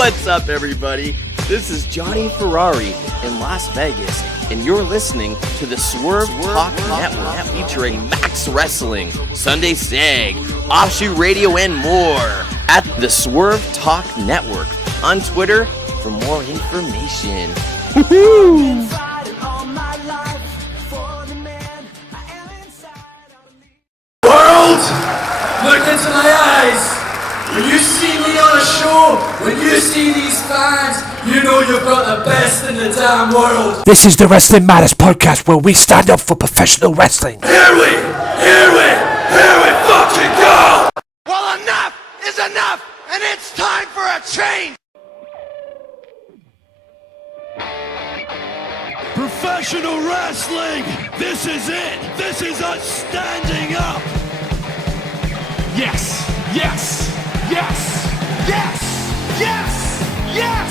What's up, everybody? This is Johnny Ferrari in Las Vegas, and you're listening to the Swerve Talk Network featuring Max Wrestling, Sunday Sag, Offshoot Radio, and more at the Swerve Talk Network on Twitter for more information. Woohoo! World, look into my eyes. When you see me on a show, when you see these fans, you know you've got the best in the damn world. This is the Wrestling Matters podcast where we stand up for professional wrestling. Here we fucking go! Well, enough is enough, and it's time for a change. Professional wrestling! This is it! This is us standing up! Yes! Yes! Yes! Yes! Yes! Yes!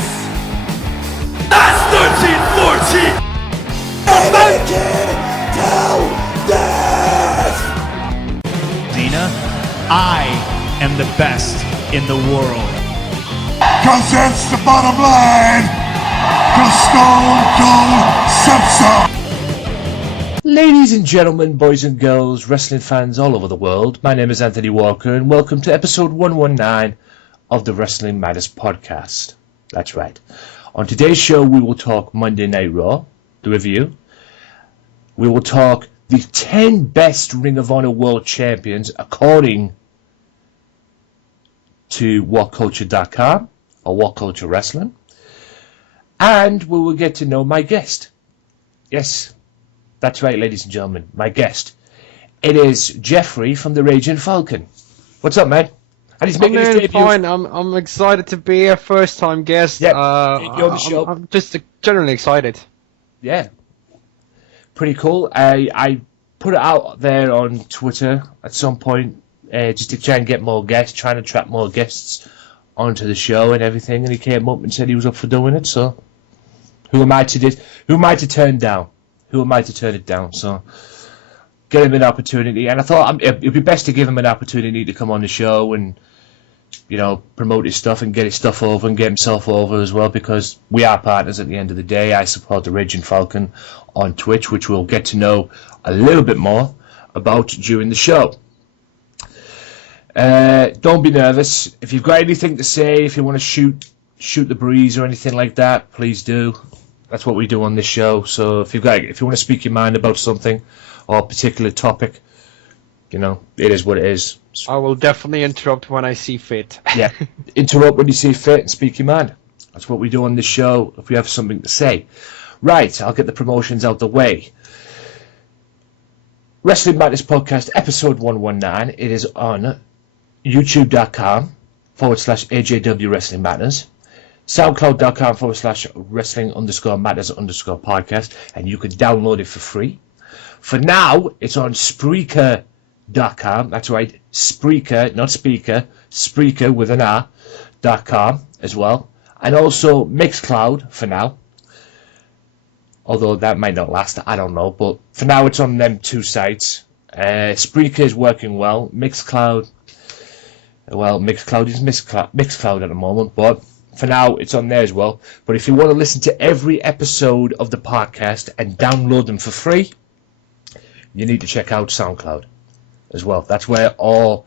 That's 13-14! Dina, I am the best in the world. Cause that's the bottom line. Cause Stone Cold said so. Ladies and gentlemen, boys and girls, wrestling fans all over the world, my name is Anthony Walker and welcome to episode 119 of the Wrestling Matters podcast. That's right. On today's show we will talk Monday Night Raw, the review. We will talk the 10 best Ring of Honor World Champions according to WhatCulture.com or What Culture Wrestling. And we will get to know my guest. Yes, that's right, ladies and gentlemen, my guest. It is Jeffrey from the Raging Falcon. What's up, man? And he's making his debut. Fine. I'm excited to be a first-time guest. Yep, you're on the show. I'm just generally excited. Yeah, pretty cool. I put it out there on Twitter at some point just to try and get more guests, trying to attract more guests onto the show and everything. And he came up and said he was up for doing it. So who am I to turn down? Who am I to turn it down? So get him an opportunity, and I thought it'd be best to give him an opportunity to come on the show and, you know, promote his stuff and get his stuff over and get himself over as well, because we are partners at the end of the day. I support the Raging Falcon on Twitch, which we'll get to know a little bit more about during the show. Don't be nervous. If you've got anything to say, if you want to shoot the breeze or anything like that, please do. That's what we do on this show. So if you want to speak your mind about something or a particular topic, you know, it is what it is. I will definitely interrupt when I see fit. Yeah, interrupt when you see fit and speak your mind. That's what we do on this show if we have something to say. Right, I'll get the promotions out the way. Wrestling Matters Podcast, episode 119. It is on youtube.com/AJW Wrestling Matters. SoundCloud.com/wrestling_matters_podcast, and you can download it for free. For now, it's on Spreaker.com. That's right, Spreaker, not speaker, Spreaker with an R.com as well. And also Mixcloud for now. Although that might not last, I don't know. But for now, it's on them two sites. Spreaker is working well. Mixcloud is Mixcloud at the moment, but for now, it's on there as well. But if you want to listen to every episode of the podcast and download them for free, you need to check out SoundCloud as well. That's where all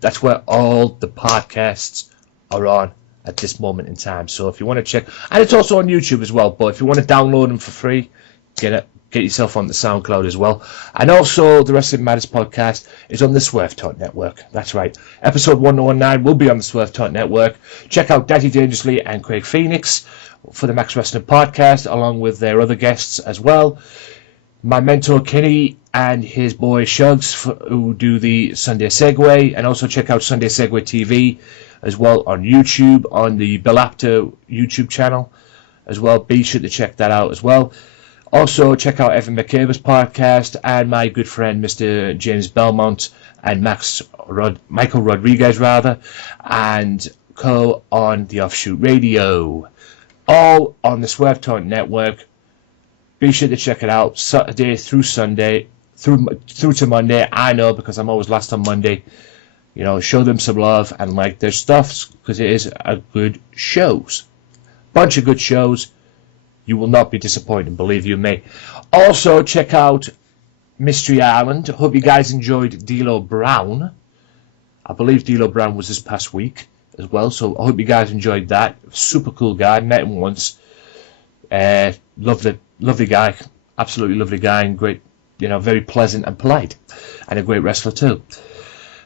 the podcasts are on at this moment in time. So if you want to check, and it's also on YouTube as well. But if you want to download them for free, get yourself on the SoundCloud as well. And also, the Wrestling Matters podcast is on the Swerve Talk Network. That's right. Episode 119 will be on the Swerve Talk Network. Check out Daddy Dangerously and Craig Phoenix for the Max Wrestling podcast, along with their other guests as well. My mentor, Kenny, and his boy, Shugs, who do the Sunday Segway. And also check out Sunday Segway TV as well on YouTube, on the Bill Apter YouTube channel as well. Be sure to check that out as well. Also, check out Evan McCabe's podcast and my good friend, Mr. James Belmont and Michael Rodriguez, and co on the Offshoot Radio. All on the Swerve Talk Network. Be sure to check it out Saturday through Sunday, through to Monday. I know because I'm always last on Monday. You know, show them some love and like their stuff, because it is a good shows. Bunch of good shows. You will not be disappointed, believe you me. Also, check out Mystery Island. Hope you guys enjoyed D'Lo Brown. I believe D'Lo Brown was this past week as well, so I hope you guys enjoyed that. Super cool guy. Met him once. Lovely guy. Absolutely lovely guy, and great, you know, very pleasant and polite, and a great wrestler too.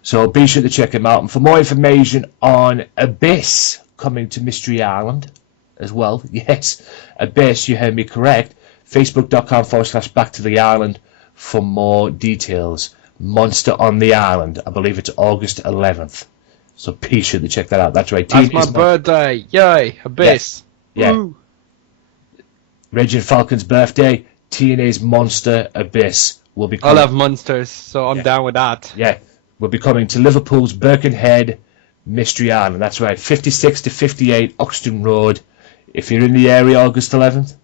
So be sure to check him out. And for more information on Abyss coming to Mystery Island as well, yes, Abyss, you heard me correct, facebook.com/back to the island for more details. Monster on the Island, I believe it's August 11th. So be sure to check that out. That's right. That's my birthday. Yay, Abyss. Yeah. Woo. Raging Falcon's birthday, TNA's Monster Abyss will be I coming. love monsters, so I'm down with that. Yeah, will be coming to Liverpool's Birkenhead Mystery Island. That's right, 56 to 58 Oxton Road. If you're in the area August 11th,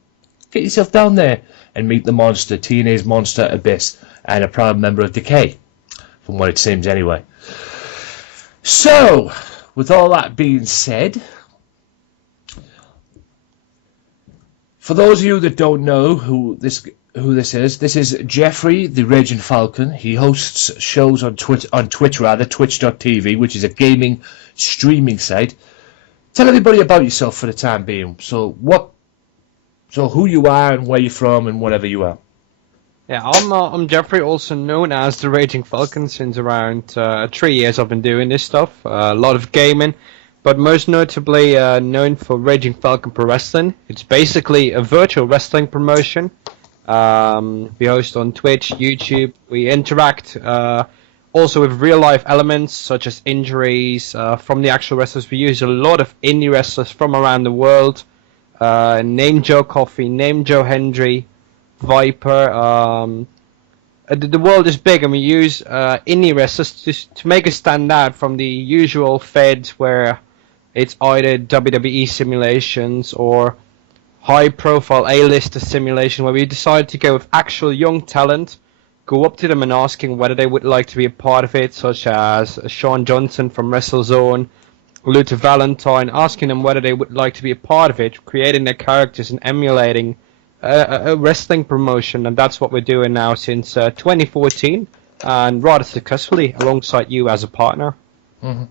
get yourself down there and meet the monster, TNA's Monster Abyss, and a proud member of Decay, from what it seems anyway. So, with all that being said, for those of you that don't know who this is Jeffrey the Raging Falcon. He hosts shows on Twitch, twitch.tv, which is a gaming streaming site. Tell everybody about yourself for the time being. So who you are and where you're from and whatever you are. Yeah, I'm Jeffrey, also known as the Raging Falcon. Since around 3 years I've been doing this stuff. A lot of gaming, but most notably known for Raging Falcon Pro Wrestling. It's basically a virtual wrestling promotion. We host on Twitch, YouTube. We interact also with real life elements such as injuries from the actual wrestlers. We use a lot of indie wrestlers from around the world. Name Joe Coffey, name Joe Hendry, Viper. The world is big, and we use indie wrestlers to make us stand out from the usual feds where it's either WWE simulations or high-profile A-lister simulation, where we decided to go with actual young talent, go up to them and asking whether they would like to be a part of it, such as Sean Johnson from WrestleZone, Luther Valentine, asking them whether they would like to be a part of it, creating their characters and emulating a wrestling promotion, and that's what we're doing now since 2014, and rather successfully alongside you as a partner. Mm-hmm.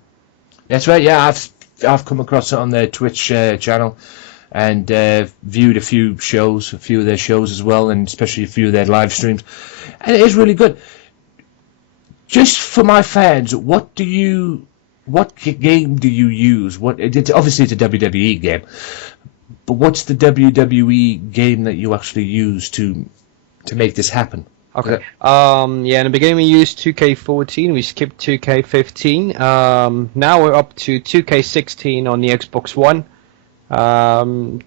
That's right. Yeah, I've come across it on their Twitch channel, and viewed a few of their shows as well, and especially a few of their live streams, and it is really good. Just for my fans, what game do you use? Obviously it's a WWE game, but what's the WWE game that you actually use to make this happen? Okay. In the beginning we used 2K14, we skipped 2K15. Now we're up to 2K16 on the Xbox One.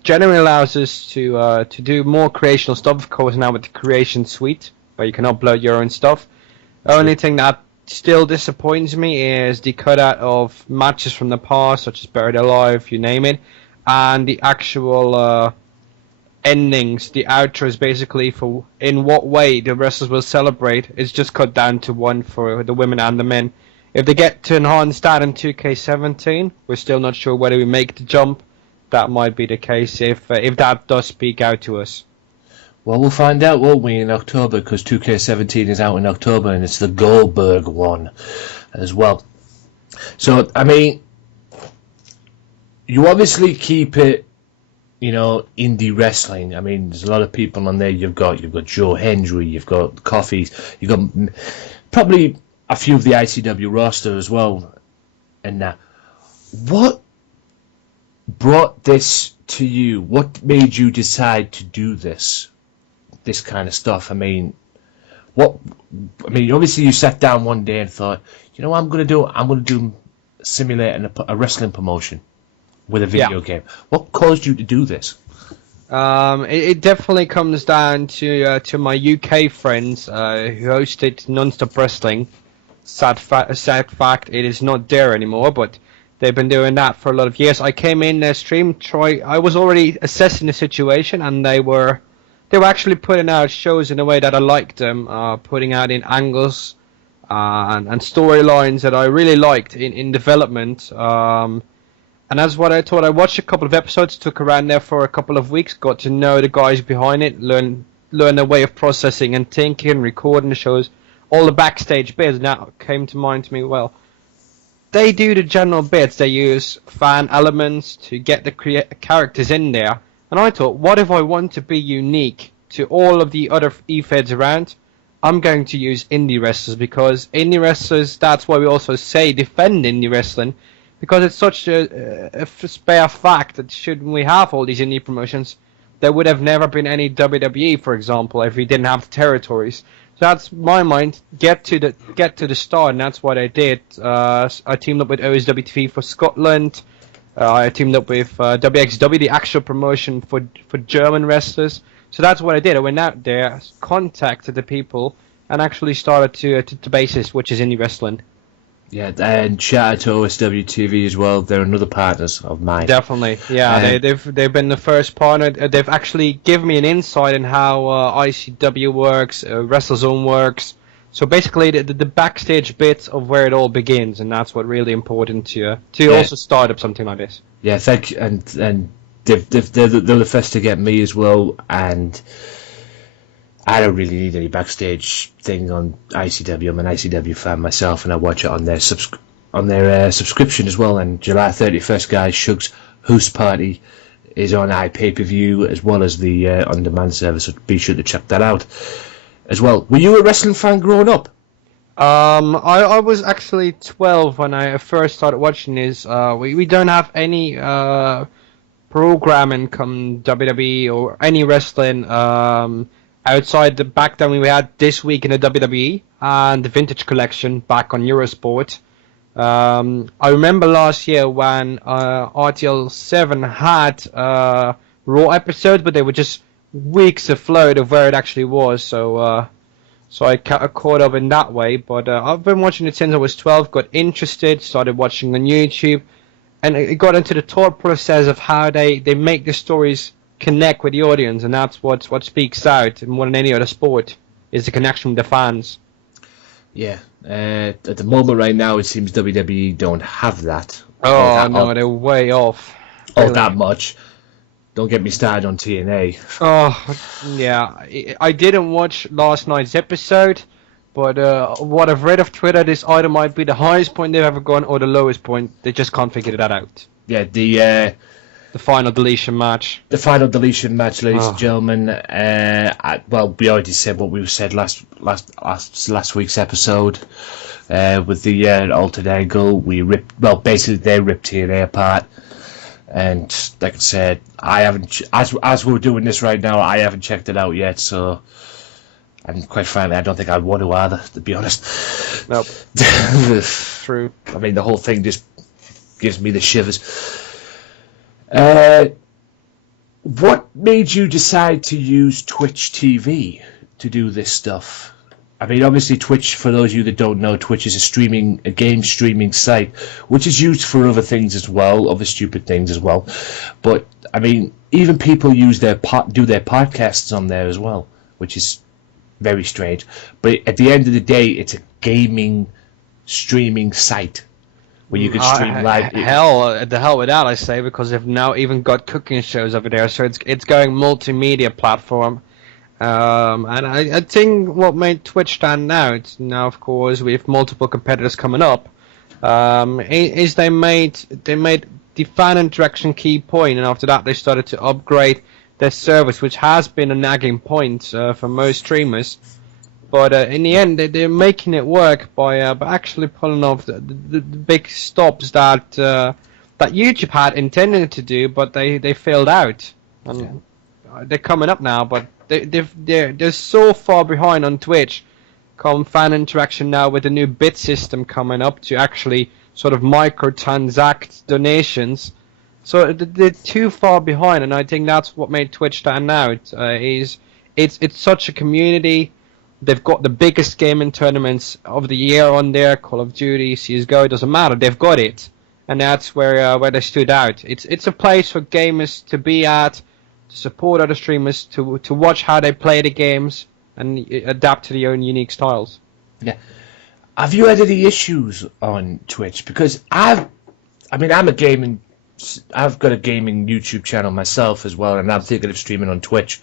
Generally allows us to do more creational stuff, of course, now with the Creation Suite, where you can upload your own stuff. The only thing that still disappoints me is the cutout of matches from the past, such as Buried Alive, you name it, and the actual endings, the outros, basically for in what way the wrestlers will celebrate. It's just cut down to one for the women and the men. If they get to enhance that in 2K17, we're still not sure whether we make the jump. That might be the case if that does speak out to us. Well, we'll find out, won't we, in October, because 2K17 is out in October, and it's the Goldberg one as well. So, I mean, you obviously keep it, indie wrestling. I mean, there's a lot of people on there. You've got Joe Hendry, you've got Coffees, you've got probably a few of the ICW roster as well. And what brought this to you? What made you decide to do this kind of stuff? I mean, obviously you sat down one day and thought, I'm going to do simulating a wrestling promotion with a video game. What caused you to do this? It definitely comes down to my UK friends who hosted Non-Stop Wrestling. Sad fact, it is not there anymore, but they've been doing that for a lot of years. I came in their stream, I was already assessing the situation, and they were actually putting out shows in a way that I liked them, putting out in angles and storylines that I really liked in development. And that's what I thought. I watched a couple of episodes, took around there for a couple of weeks, got to know the guys behind it, learn their way of processing and thinking, recording the shows, all the backstage bits. Now came to mind to me, well, they do the general bits. They use fan elements to get the characters in there. And I thought, what if I want to be unique to all of the other e-feds around? I'm going to use indie wrestlers, because indie wrestlers, that's why we also say defend indie wrestling, because it's such a spare fact that shouldn't we have all these indie promotions, there would have never been any WWE, for example, if we didn't have the territories. So that's my mind. Get to the start, and that's what I did. I teamed up with OSWTV for Scotland. I teamed up with WXW, the actual promotion for German wrestlers. So that's what I did. I went out there, contacted the people, and actually started to basis, which is indie wrestling. Yeah, and shout out to OSWTV as well. They're another partners of mine. Definitely, yeah. They've been the first partner. They've actually given me an insight in how ICW works, WrestleZone works. So basically, the backstage bits of where it all begins, and that's what really important to also start up something like this. Yeah, thank you, and they're the first to get me as well, and I don't really need any backstage thing on ICW. I'm an ICW fan myself, and I watch it on their subscription as well. And July 31st, guys, Shug's Hoose Party is on iPay-per-view as well as the on-demand service, so be sure to check that out as well. Were you a wrestling fan growing up? I was actually 12 when I first started watching this. We don't have any programming come WWE or any wrestling outside the back then. We had This Week in the WWE and the Vintage Collection back on Eurosport. I remember last year when RTL 7 had Raw episodes, but they were just weeks afloat of where it actually was. So I caught up in that way. But I've been watching it since I was 12. Got interested, started watching on YouTube, and it got into the thought process of how they make the stories connect with the audience, and that's what speaks out more than any other sport, is the connection with the fans. Yeah, at the moment right now it seems WWE don't have that. Oh no, they're way off. Oh, that much. Don't get me started on TNA. Oh yeah, I didn't watch last night's episode, but what I've read of Twitter, this either might be the highest point they've ever gone or the lowest point. They just can't figure that out. Yeah, the final deletion match. The final deletion match, ladies and gentlemen. Well, we already said what we said last week's episode with the altered angle. Basically they ripped TNA apart, and like I said, I haven't. As we're doing this right now, I haven't checked it out yet. So, and quite frankly, I don't think I want to either, to be honest. Nope. True. I mean, the whole thing just gives me the shivers. What made you decide to use Twitch TV to do this stuff? I mean, obviously Twitch, for those of you that don't know, Twitch is a game streaming site, which is used for other things as well, other stupid things as well. But, I mean, even people use do their podcasts on there as well, which is very strange. But at the end of the day, it's a gaming streaming site where you can stream live. The hell with that, I say, because they've now even got cooking shows over there, so it's going multimedia platform. And I think what made Twitch stand out now, of course, with multiple competitors coming up, is they made the fan interaction key point, and after that they started to upgrade their service, which has been a nagging point for most streamers. But in the end, they're making it work by actually pulling off the big stops that YouTube had intended to do, but they failed out. And they're coming up now, but they're so far behind on Twitch. Come fan interaction now with the new bit system coming up to actually sort of microtransact donations. So they're too far behind, and I think that's what made Twitch stand out. Is it's such a community. They've got the biggest gaming tournaments of the year on there, Call of Duty, CSGO, it doesn't matter, they've got it. And that's where they stood out. It's a place for gamers to be at, to support other streamers, to watch how they play the games, and adapt to their own unique styles. Yeah. Have you had any issues on Twitch? Because I've got a gaming YouTube channel myself as well, and I'm thinking of streaming on Twitch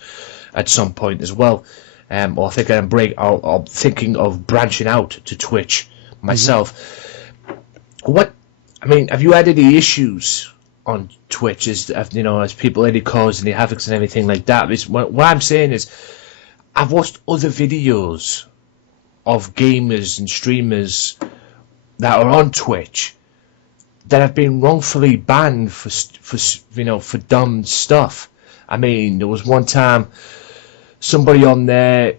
at some point as well. Or thinking of branching out to Twitch myself. Have you had any issues on Twitch? As people, any cause, any havocs and everything like that? What I'm saying is, I've watched other videos of gamers and streamers that are on Twitch that have been wrongfully banned for dumb stuff. I mean, there was one time somebody on there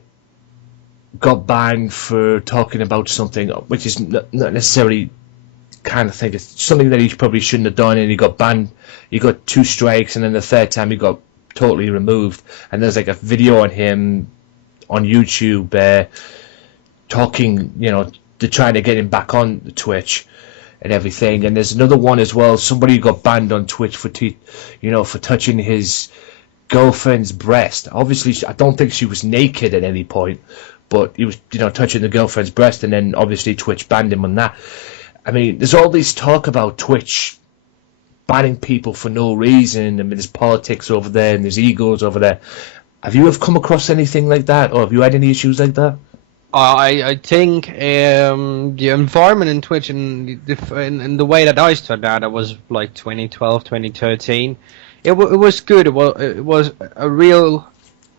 got banned for talking about something which is not necessarily kind of thing. It's something that he probably shouldn't have done, and he got banned. He got 2 strikes, and then the third time he got totally removed. And there's like a video on him on YouTube talking, to try to get him back on the Twitch and everything. And there's another one as well. Somebody got banned on Twitch for touching his girlfriend's breast. Obviously, I don't think she was naked at any point, but he was, touching the girlfriend's breast, and then obviously Twitch banned him on that. I mean, there's all this talk about Twitch banning people for no reason. I mean, there's politics over there, and there's egos over there. Have you ever come across anything like that, or have you had any issues like that? I think the environment in Twitch and the way that I started out, it was like 2012, 2013. It was good. It was a real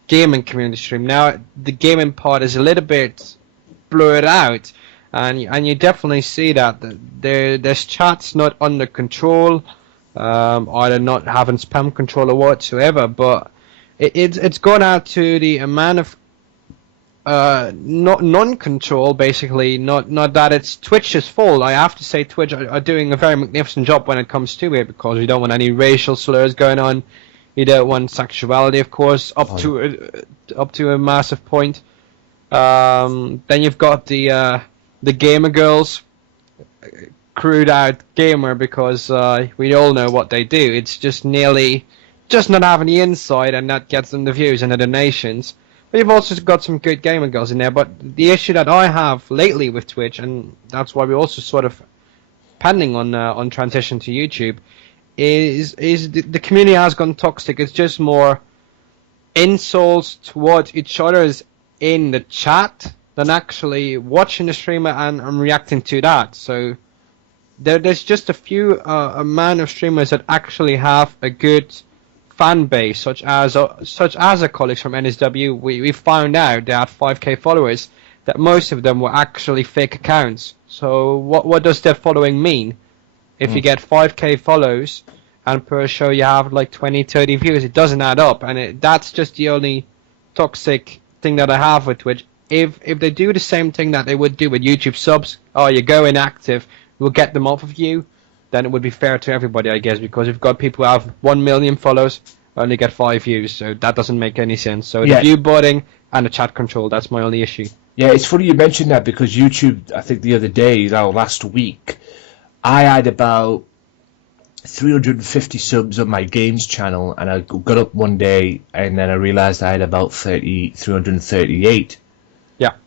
gaming community stream. Now the gaming part is a little bit blurred out, and you definitely see that there's chats not under control, either not having spam control or whatsoever. But it's gone out to the amount of non-control, basically. Not that it's Twitch's fault. I have to say Twitch are doing a very magnificent job when it comes to it, because you don't want any racial slurs going on. You don't want sexuality, of course, up to a massive point. Then you've got the gamer girls, crude out gamer, because we all know what they do. It's just not having the insight, and that gets them the views and the donations. But you've also got some good gamer girls in there. But the issue that I have lately with Twitch, and that's why we're also sort of pending on transition to YouTube, is the community has gone toxic. It's just more insults towards each other's in the chat than actually watching the streamer and reacting to that. So there's just a few amount of streamers that actually have a good fan base, such as our colleagues from NSW. We found out they had 5k followers, that most of them were actually fake accounts. So what does their following mean? If you get 5k follows and per show you have like 20-30 views, it doesn't add up. And that's just the only toxic thing that I have with Twitch. If they do the same thing that they would do with YouTube subs, you go inactive, we'll get them off of you, then it would be fair to everybody, I guess, because you've got people who have 1 million follows, only get 5 views, so that doesn't make any sense. So the view boarding and the chat control, that's my only issue. Yeah, it's funny you mentioned that, because YouTube, I think the other day, last week, I had about 350 subs on my games channel, and I got up one day and then I realised I had about 338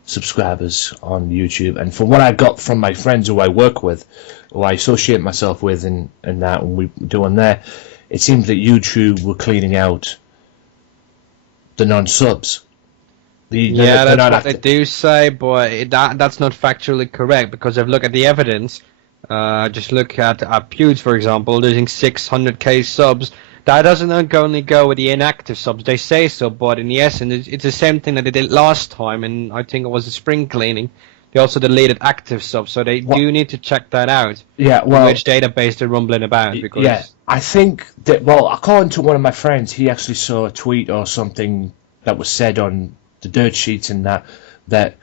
subscribers on YouTube. And from what I got from my friends who I work with, who I associate myself with, and that when we do on there, it seems that YouTube were cleaning out the non-subs. That's what they do say, but that's not factually correct, because if you look at the evidence, just look at Pewds, for example, losing 600k subs. That doesn't only go with the inactive subs. They say so, but in the essence, it's the same thing that they did last time, and I think it was the spring cleaning. They also deleted active subs, so they do need to check that out. Yeah, well, which database they're rumbling about. Because I think that, according to one of my friends, he actually saw a tweet or something that was said on the dirt sheets and that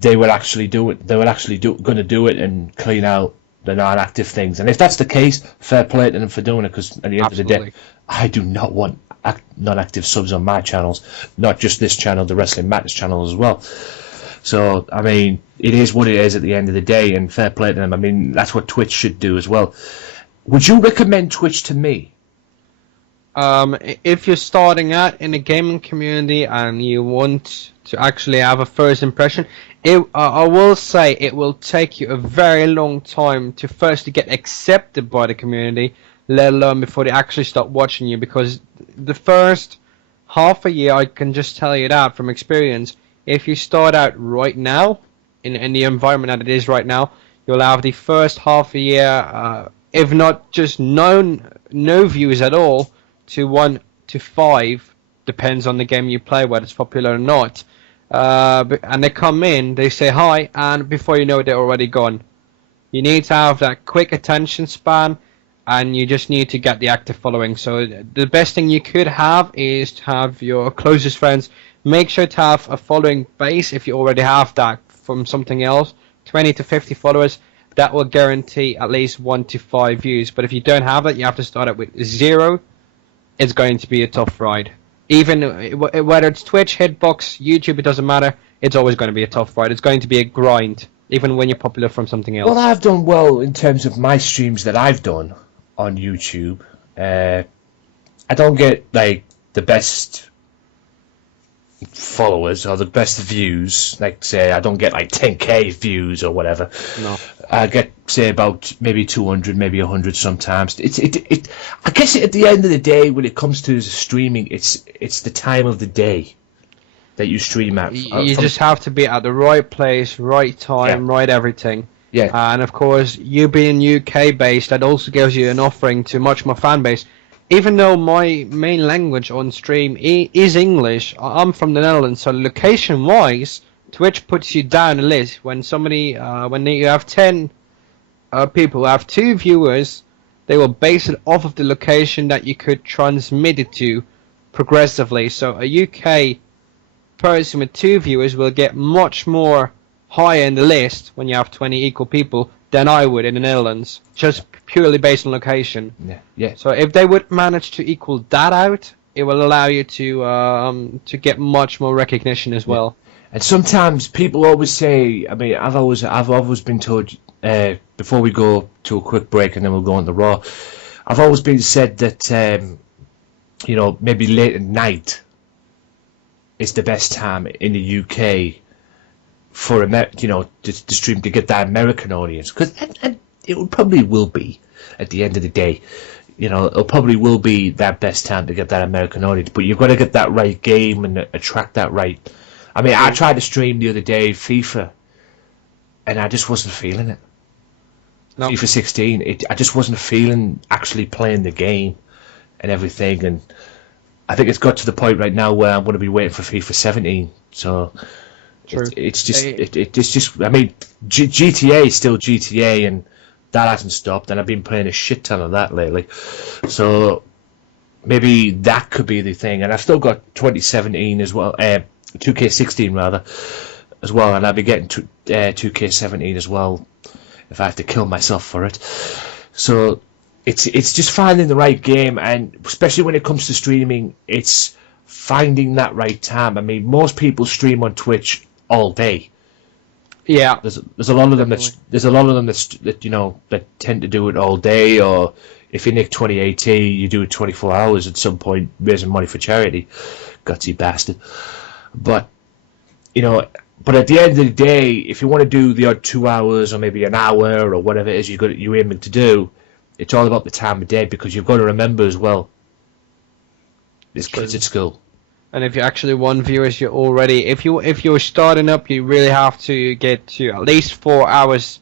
they were actually going to do it and clean out the non-active things. And if that's the case, fair play to them for doing it, because at the end of the day, I do not want non-active subs on my channels, not just this channel, the Wrestling Matters channel as well. So, I mean, it is what it is at the end of the day, and fair play to them. I mean, that's what Twitch should do as well. Would you recommend Twitch to me? If you're starting out in the gaming community and you want to actually have a first impression, I will say it will take you a very long time to firstly get accepted by the community, let alone before they actually start watching you. Because the first half a year, I can just tell you that from experience, if you start out right now, in the environment that it is right now, you'll have the first half a year, if not just no views at all, to 1 to 5, depends on the game you play, whether it's popular or not. And they come in, they say hi, and before you know it, they're already gone. You need to have that quick attention span, and you just need to get the active following. So the best thing you could have is to have your closest friends. Make sure to have a following base if you already have that from something else. 20 to 50 followers. That will guarantee at least 1 to 5 views. But if you don't have it, you have to start it with 0. It's going to be a tough ride. Even whether it's Twitch, Hitbox, YouTube, it doesn't matter. It's always going to be a tough ride. It's going to be a grind, even when you're popular from something else. Well, I've done well in terms of my streams that I've done on YouTube. I don't get like the best followers or the best views. Like say, I don't get like 10k views or whatever. No. I get say about maybe 200, maybe 100 sometimes. I guess at the end of the day, when it comes to streaming, it's the time of the day that you stream at. You just have to be at the right place, right time, right everything. Yeah. And of course, you being UK based, that also gives you an offering to much more fan base. Even though my main language on stream is English, I'm from the Netherlands, so location wise, Twitch puts you down a list. When somebody, when you have 10 people who have 2 viewers, they will base it off of the location that you could transmit it to progressively. So a UK person with 2 viewers will get much more higher in the list when you have 20 equal people than I would in the Netherlands, just purely based on location. Yeah. So if they would manage to equal that out, it will allow you to get much more recognition as well. And sometimes people always say, I mean, I've always been told, before we go to a quick break and then we'll go on the Raw, I've always been said that, you know, maybe late at night is the best time in the UK for to stream, to get that American audience, because and it probably will be at the end of the day, you know, it probably will be that best time to get that American audience, but you've got to get that right game and attract that right. I mean, I tried to stream the other day FIFA, and I just wasn't feeling it. No. FIFA 16, I just wasn't feeling actually playing the game and everything, and I think it's got to the point right now where I'm going to be waiting for FIFA 17. So it's just. I mean, GTA is still GTA, and that hasn't stopped. And I've been playing a shit ton of that lately. So maybe that could be the thing. And I've still got 2017 as well, 2K16 rather, as well. And I'll be getting 2K17 as well if I have to kill myself for it. So it's just finding the right game, and especially when it comes to streaming, it's finding that right time. I mean, most people stream on Twitch all day. Yeah, there's a lot of them that you know, that tend to do it all day, or if you nick 2080, you do it 24 hours at some point, raising money for charity. Gutsy bastard. But you know, but at the end of the day, if you want to do the odd 2 hours or maybe an hour or whatever it is you're aiming to do, it's all about the time of day, because you've got to remember as well, there's kids at school. And if you actually want viewers, you're already, if you're starting up, you really have to get to at least 4 hours,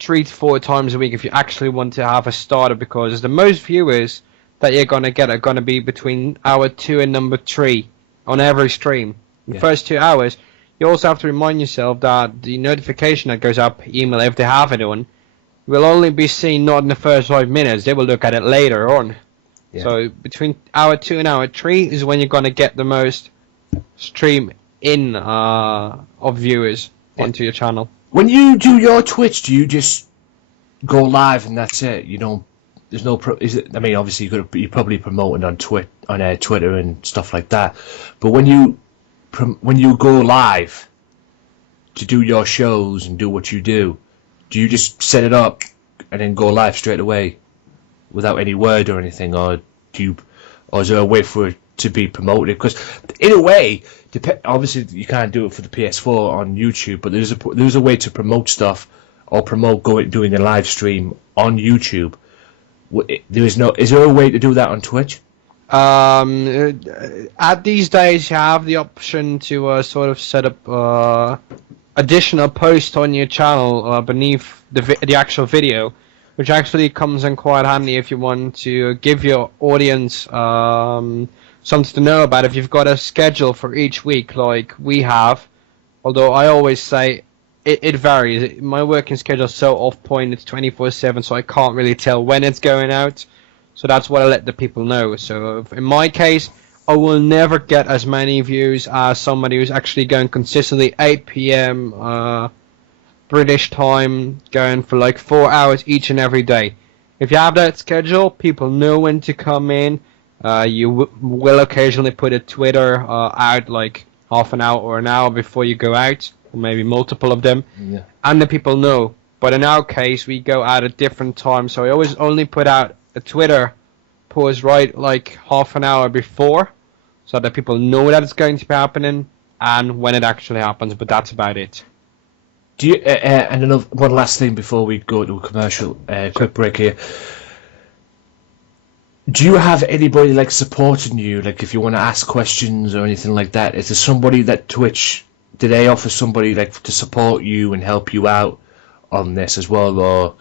3 to 4 times a week if you actually want to have a starter, because the most viewers that you're gonna get are gonna be between hour 2 and number 3 on every stream. The first 2 hours, you also have to remind yourself that the notification that goes up, email if they have it on, will only be seen not in the first 5 minutes. They will look at it later on. Yeah. So between hour 2 and hour 3 is when you're gonna get the most stream in of viewers onto your channel. When you do your Twitch, do you just go live and that's it? You don't. There's no. I mean, obviously you're probably promoting on Twitter and stuff like that. But when you go live to do your shows and do what you do you just set it up and then go live straight away without any word or anything, or is there a way for it to be promoted, because in a way, obviously you can't do it for the PS4 on YouTube, but there's a way to promote stuff or promote doing a live stream on YouTube. Is there a way to do that on Twitch? At these days, you have the option to sort of set up additional posts on your channel beneath the actual video, which actually comes in quite handy if you want to give your audience something to know about. If you've got a schedule for each week, like we have, although I always say it varies. My working schedule is so off point; it's 24/7, so I can't really tell when it's going out. So that's what I let the people know. So in my case, I will never get as many views as somebody who's actually going consistently 8 p.m. British time, going for like 4 hours each and every day. If you have that schedule, people know when to come in. You will occasionally put a Twitter out like half an hour or an hour before you go out, or maybe multiple of them, and the people know. But in our case, we go out at different times, so I always only put out a Twitter post right like half an hour before, so that people know that it's going to be happening and when it actually happens. But that's about it. Do you? And another one last thing before we go to a commercial, quick break here. Do you have anybody like supporting you? Like if you want to ask questions or anything like that, is there somebody that Twitch? Do they offer somebody like to support you and help you out on this as well, or?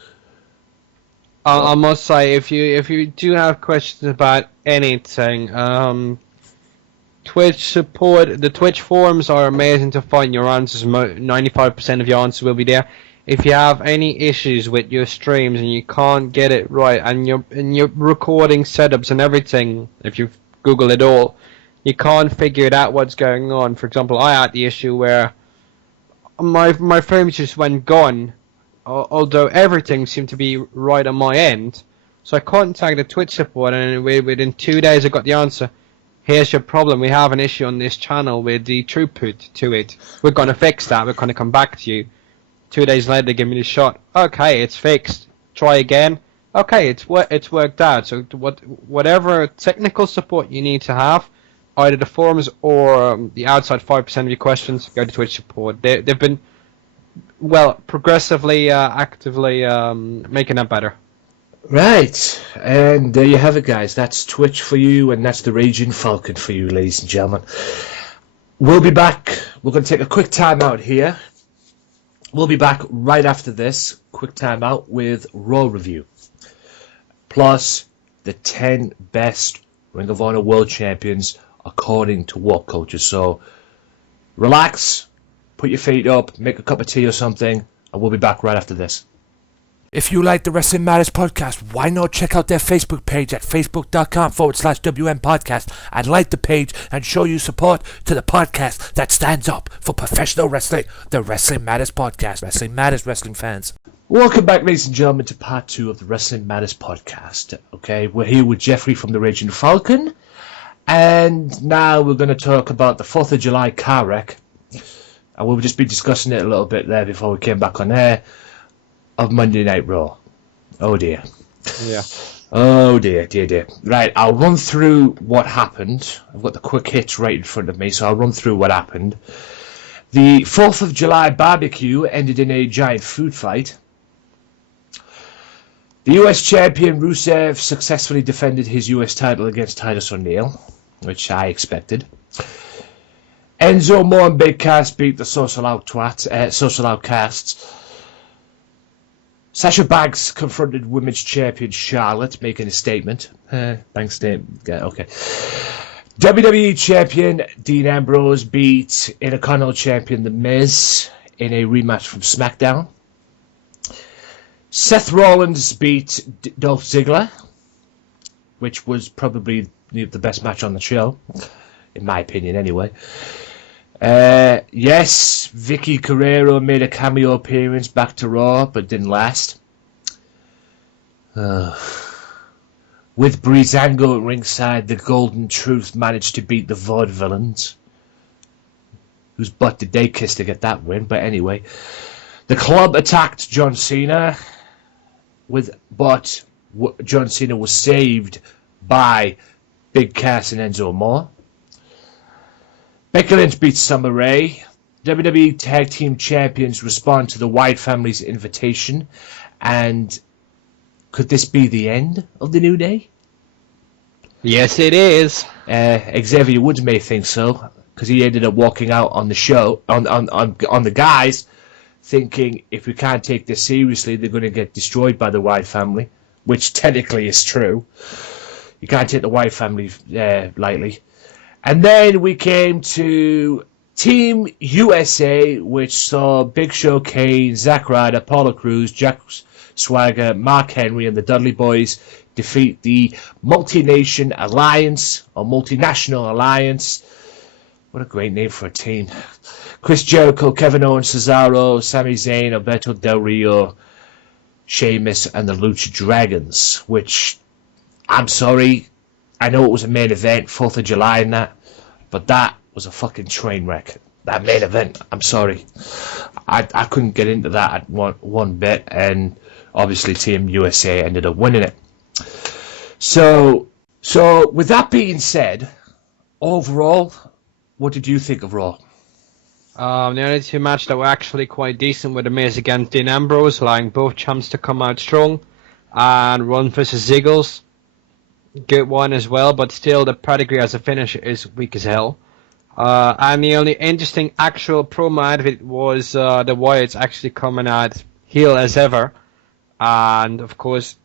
I must say, if you do have questions about anything, Twitch support, the Twitch forums are amazing to find your answers. 95% of your answers will be there. If you have any issues with your streams and you can't get it right, and your recording setups and everything, if you Google it all, you can't figure it out what's going on. For example, I had the issue where my frames just went gone, although everything seemed to be right on my end. So I contacted the Twitch support, and within 2 days I got the answer. Here's your problem. We have an issue on this channel with the throughput to it. We're going to fix that. We're going to come back to you. 2 days later, they give me the shot. Okay, it's fixed. Try again. Okay, it's worked out. So whatever technical support you need to have, either the forums or the outside 5% of your questions, go to Twitch support. They've been progressively, actively making that better. Right, and there you have it, guys. That's Twitch for you, and that's the Raging Falcon for you, ladies and gentlemen. We'll be back. We're going to take a quick time out here. We'll be back right after this quick time out with Raw review, plus the 10 best Ring of Honor World Champions according to What Culture. So relax, put your feet up, make a cup of tea or something, and we'll be back right after this. If you like the Wrestling Matters podcast, why not check out their Facebook page at facebook.com/WM podcast and like the page and show your support to the podcast that stands up for professional wrestling, the Wrestling Matters podcast. Wrestling Matters, wrestling fans. Welcome back, ladies and gentlemen, to part 2 of the Wrestling Matters podcast. Okay, we're here with Jeffrey from the Raging Falcon, and now we're going to talk about the 4th of July car wreck, and we'll just be discussing it a little bit there before we came back on air, of Monday Night Raw. Oh dear. Yeah. Oh dear. Right, I'll run through what happened. I've got the quick hits right in front of me, so I'll run through what happened. The 4th of July barbecue ended in a giant food fight. The US champion Rusev successfully defended his US title against Titus O'Neil, which I expected. Enzo, Mo and Big Cass beat the Social Outcasts. Sasha Banks confronted Women's Champion Charlotte, making a statement. Banks statement. Yeah, okay. WWE Champion Dean Ambrose beat Intercontinental Champion The Miz in a rematch from SmackDown. Seth Rollins beat Dolph Ziggler, which was probably the best match on the show, in my opinion anyway. Yes, Vicky Guerrero made a cameo appearance back to Raw, but didn't last. With Breezango at ringside, the Golden Truth managed to beat the Vaudevillains. Whose butt did they kiss to get that win? But anyway, the Club attacked John Cena, but John Cena was saved by Big Cass and Enzo Amore. Becky Lynch beats Summer Rae. WWE Tag Team Champions respond to the Wyatt family's invitation. And could this be the end of the New Day? Yes, it is. Xavier Woods may think so, because he ended up walking out on the show, on the guys, thinking if we can't take this seriously, they're going to get destroyed by the Wyatt family, which technically is true. You can't take the Wyatt family lightly. And then we came to Team USA, which saw Big Show, Kane, Zack Ryder, Apollo Crews, Jack Swagger, Mark Henry, and the Dudley Boys defeat the Multi-Nation Alliance, or Multinational Alliance. What a great name for a team. Chris Jericho, Kevin Owens, Cesaro, Sami Zayn, Alberto Del Rio, Sheamus, and the Lucha Dragons, which, I'm sorry, I know it was a main event, 4th of July and that, but that was a fucking train wreck. That main event, I'm sorry. I couldn't get into that at one bit, and obviously Team USA ended up winning it. So with that being said, overall, what did you think of Raw? The only two matches that were actually quite decent were The Miz against Dean Ambrose, allowing both champs to come out strong, and Ron vs Ziggles. Good one as well, but still the pedigree as a finisher is weak as hell. And the only interesting actual promo out of it was the Wyatts actually coming out heel as ever. And of course,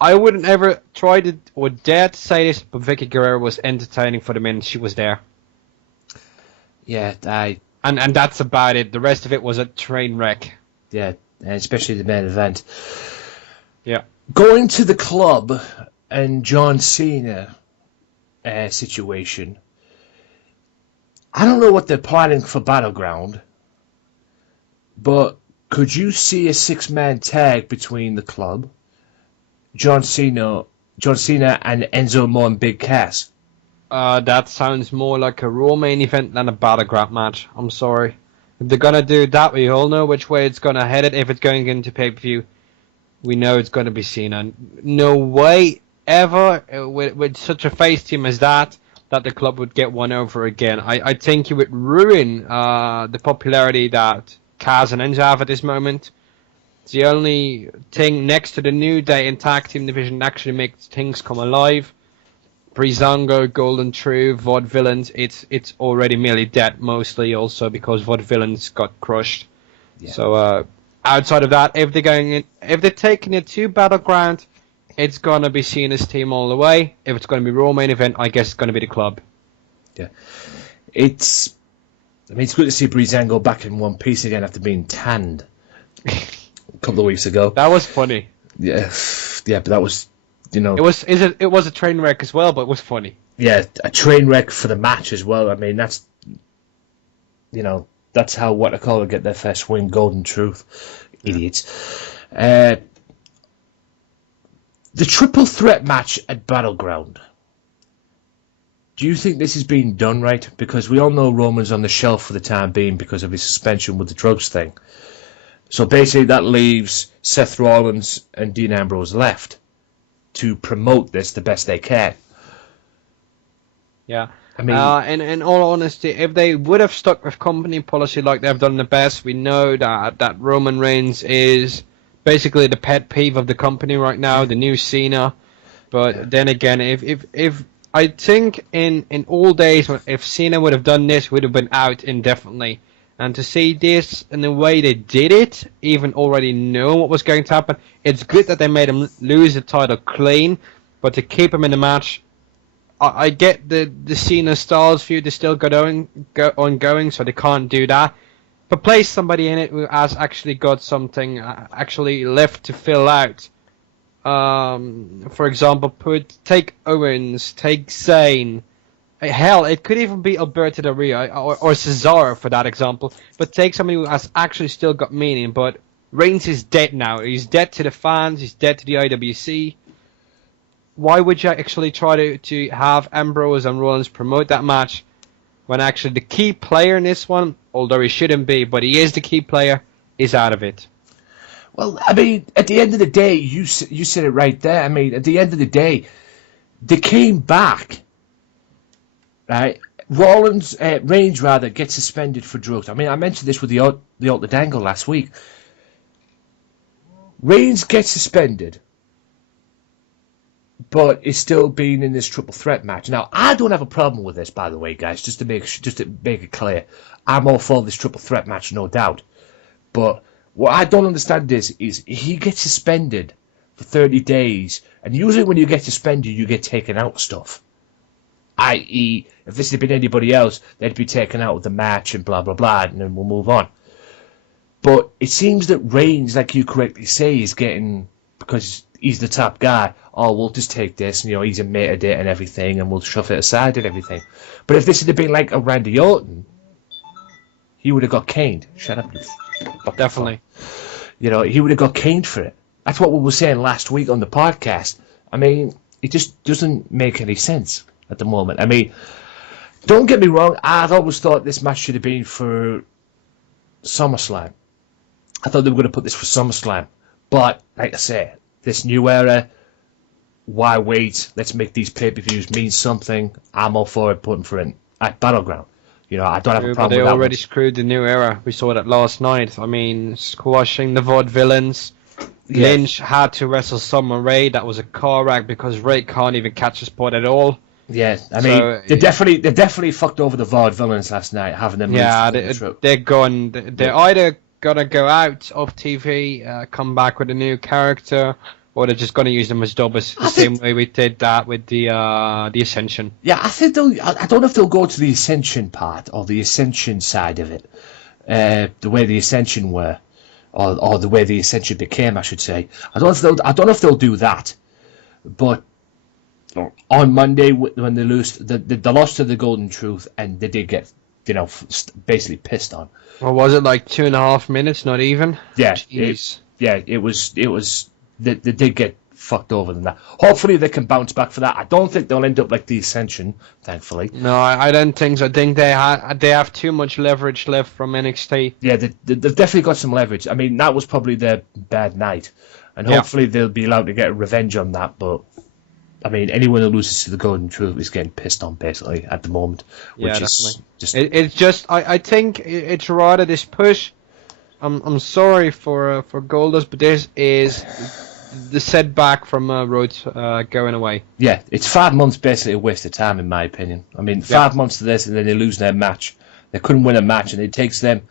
I wouldn't ever try to or dare to say this, but Vicky Guerrero was entertaining for the minute she was there. Yeah, and that's about it. The rest of it was a train wreck. Yeah, and especially the main event. Yeah. Going to the club and John Cena situation. I don't know what they're planning for Battleground, but could you see a 6-man tag between the club, John Cena and Enzo Amore and Big Cass? That sounds more like a Raw main event than a Battleground match. I'm sorry. If they're gonna do that, we all know which way it's gonna head it. If it's going into pay-per-view, we know it's gonna be Cena. No way ever with such a face team as that the club would get one over again. I think it would ruin the popularity that Kaz and Enzo have at this moment. It's the only thing next to the New Day and Tag Team division that actually makes things come alive. Breezango, Golden Truth, Vaudevillains, it's already nearly dead, mostly also because Vaudevillains got crushed. Yeah. So outside of that, if they're taking it to Battleground, it's gonna be Cena's team all the way. If it's gonna be Raw main event, I guess it's gonna be the club. Yeah, it's good to see Breezango back in one piece again after being tanned a couple of weeks ago. That was funny. Yeah, but that was, you know, it was a train wreck as well, but it was funny. Yeah, a train wreck for the match as well. I mean, that's how What I Call It get their first win. Golden Truth, idiots. The triple threat match at Battleground. Do you think this is being done right? Because we all know Roman's on the shelf for the time being because of his suspension with the drugs thing. So basically that leaves Seth Rollins and Dean Ambrose left to promote this the best they can. Yeah. I mean, in all honesty, if they would have stuck with company policy like they've done in the past, we know that Roman Reigns is basically the pet peeve of the company right now, the new Cena. But then again, if I think in old days, if Cena would have done this, would have been out indefinitely. And to see this in the way they did it, even already know what was going to happen, it's good that they made him lose the title clean. But to keep him in the match, I get the Cena Styles feud is still ongoing, so they can't do that. But place somebody in it who has actually got something actually left to fill out. For example, take Owens, take Zayn. Hell, it could even be Alberto Del Rio or Cesaro for that example. But take somebody who has actually still got meaning. But Reigns is dead now. He's dead to the fans. He's dead to the IWC. Why would you actually try to have Ambrose and Rollins promote that match when actually the key player in this one, although he shouldn't be, but he is the key player, is out of it? Well, I mean, at the end of the day, you said it right there. I mean, at the end of the day, they came back Right? Reigns gets suspended for drugs. I mean, I mentioned this with the Alter Dangle last week. Reigns gets suspended, but is still being in this triple threat match. Now, I don't have a problem with this, by the way, guys. Just to make it clear, I'm all for this triple threat match, no doubt. But what I don't understand is he gets suspended for 30 days, and usually when you get suspended, you get taken out of stuff. I.e., if this had been anybody else, they'd be taken out of the match and blah blah blah, and then we'll move on. But it seems that Reigns, like you correctly say, is getting, because he's the top guy, oh, we'll just take this, and, he's admitted it and everything, and we'll shove it aside and everything. But if this had been like a Randy Orton, he would have got caned. Shut up. Definitely. He would have got caned for it. That's what we were saying last week on the podcast. I mean, it just doesn't make any sense at the moment. I mean, don't get me wrong, I'd always thought this match should have been for SummerSlam. I thought they were going to put this for SummerSlam. But, like I say, this new era, why wait? Let's make these pay-per-views mean something. I'm all for it, putting for it at Battleground. I don't have a problem with that. But they already screwed the new era. We saw that last night. I mean, squashing the Vaudevillains. Yeah. Lynch had to wrestle Summer Rae. That was a car wreck because Rae can't even catch a spot at all. Yeah, I mean, they definitely fucked over the Vaudevillains last night, having them. Yeah, they're gone. They're either gonna go out of TV, come back with a new character, or they're just gonna use them as dubbers the same way we did that with the Ascension. Yeah, I think I don't know if they'll go to the Ascension part or the Ascension side of it, the way the Ascension were, or the way the Ascension became, I should say. I don't know if they'll do that, but on Monday when they lost, they lost to the Golden Truth, and they did get, basically pissed on. Well, was it like 2.5 minutes? Not even. Yeah, it was. They did get fucked over than that. Hopefully they can bounce back for that. I don't think they'll end up like the Ascension, thankfully. No, I don't think so. I think they have too much leverage left from NXT. Yeah, they've definitely got some leverage. I mean, that was probably their bad night, and hopefully they'll be allowed to get revenge on that. But I mean, anyone who loses to the Golden Truth is getting pissed on basically at the moment. Which is definitely. It's just I think it's rather this push. I'm sorry for Goldust, but this is the setback from Rhodes going away. Yeah, it's 5 months basically a waste of time in my opinion. I mean, 5 months to this and then they lose their match. They couldn't win a match, and it takes them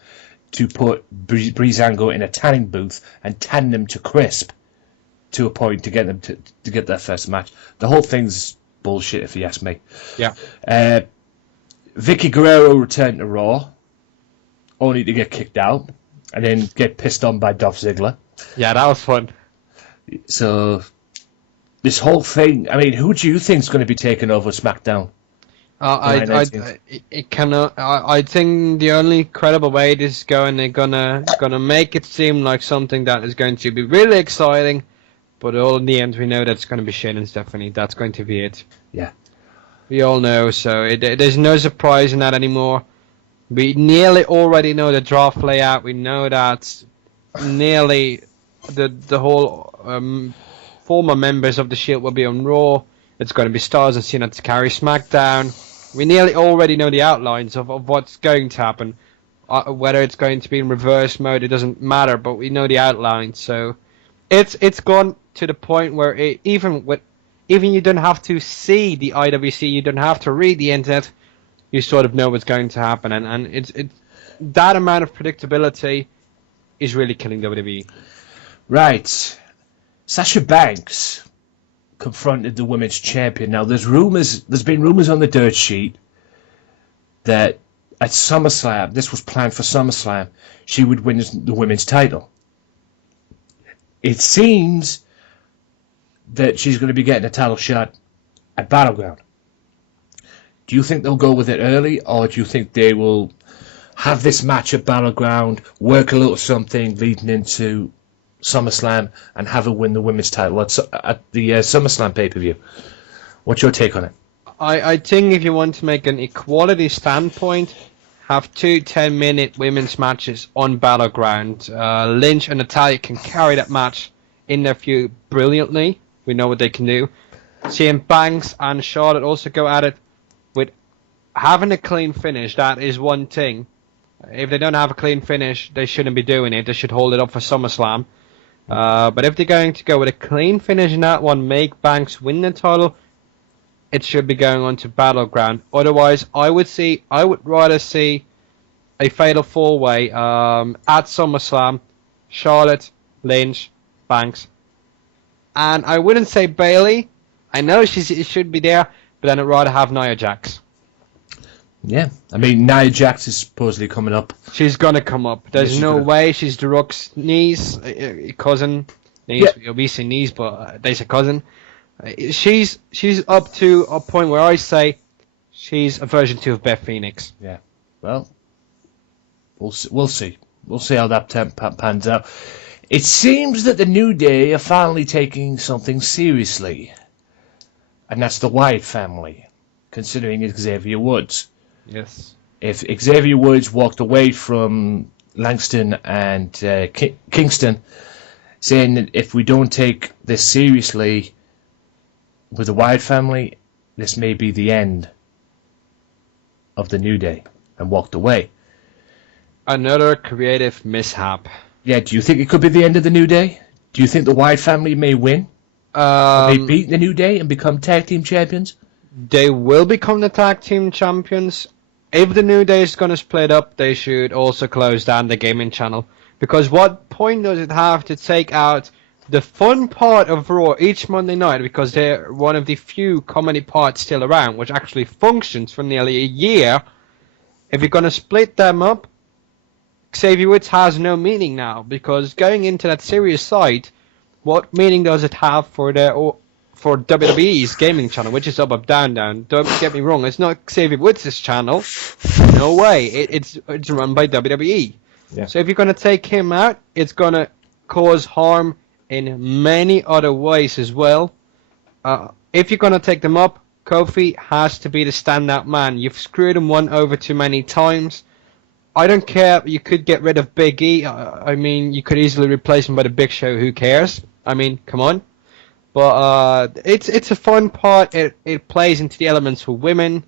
to put Breezango in a tanning booth and tan them to crisp to a point to get them to get their first match. The whole thing's bullshit if you ask me. Yeah. Vicky Guerrero returned to Raw, only to get kicked out and then get pissed on by Dolph Ziggler. Yeah, that was fun. So, this whole thing, I mean, who do you think is going to be taking over SmackDown? I think the only credible way this is going, they're gonna make it seem like something that is going to be really exciting, but all in the end we know that's going to be Shane and Stephanie. That's going to be it. Yeah. We all know, so there's no surprise in that anymore. We nearly already know the draft layout. We know that nearly the whole former members of the Shield will be on Raw. It's going to be Stars and Cena to carry SmackDown. We nearly already know the outlines of what's going to happen. Whether it's going to be in reverse mode, it doesn't matter, but we know the outlines. So it's gone to the point where even you don't have to see the IWC, you don't have to read the internet, you sort of know what's going to happen, and it's that amount of predictability is really killing WWE. Right. Sasha Banks confronted the women's champion. Now, there's been rumours on the dirt sheet that at SummerSlam, this was planned for SummerSlam, she would win the women's title. It seems that she's going to be getting a title shot at Battleground. Do you think they'll go with it early, or do you think they will have this match at Battleground, work a little something leading into SummerSlam, and have her win the women's title at the SummerSlam pay-per-view? What's your take on it? I think if you want to make an equality standpoint, have 2 10-minute women's matches on Battleground. Lynch and Natalya can carry that match in their feud brilliantly. We know what they can do. CM Banks and Charlotte also go at it with having a clean finish, that is one thing. If they don't have a clean finish, they shouldn't be doing it. They should hold it up for SummerSlam. But if they're going to go with a clean finish in that one, make Banks win the title, it should be going on to Battleground. Otherwise, I would rather see a fatal 4-way at SummerSlam, Charlotte, Lynch, Banks. And I wouldn't say Bayley. I know she should be there, but then I'd rather have Nia Jax. Yeah, I mean, Nia Jax is supposedly coming up. She's gonna come up. There's no way she's The Rock's niece, cousin. Niece, we say niece, but they say cousin. She's up to a point where I say she's a version 2 of Beth Phoenix. Yeah, well, we'll see. We'll see how that pans out. It seems that the New Day are finally taking something seriously, and that's the Wyatt family, considering Xavier Woods. Yes. If Xavier Woods walked away from Langston and Kingston, saying that if we don't take this seriously with the Wyatt family, this may be the end of the New Day, and walked away. Another creative mishap. Yeah, do you think it could be the end of the New Day? Do you think the Wyatt family may win? May beat the New Day and become tag team champions? They will become the tag team champions. If the New Day is going to split up, they should also close down the gaming channel. Because what point does it have to take out the fun part of Raw each Monday night? Because they're one of the few comedy parts still around, which actually functions for nearly a year. If you're going to split them up, Xavier Woods has no meaning now. Because going into that serious side, what meaning does it have for WWE's gaming channel, which is up, down, down? Don't get me wrong, it's not Xavier Woods' channel. No way. It's run by WWE. Yeah. So if you're going to take him out, it's going to cause harm in many other ways as well. If you're going to take them up, Kofi has to be the standout man. You've screwed him one over too many times. I don't care. You could get rid of Big E. I mean, you could easily replace him by the Big Show. Who cares? I mean, come on. But it's a fun part. It plays into the elements for women.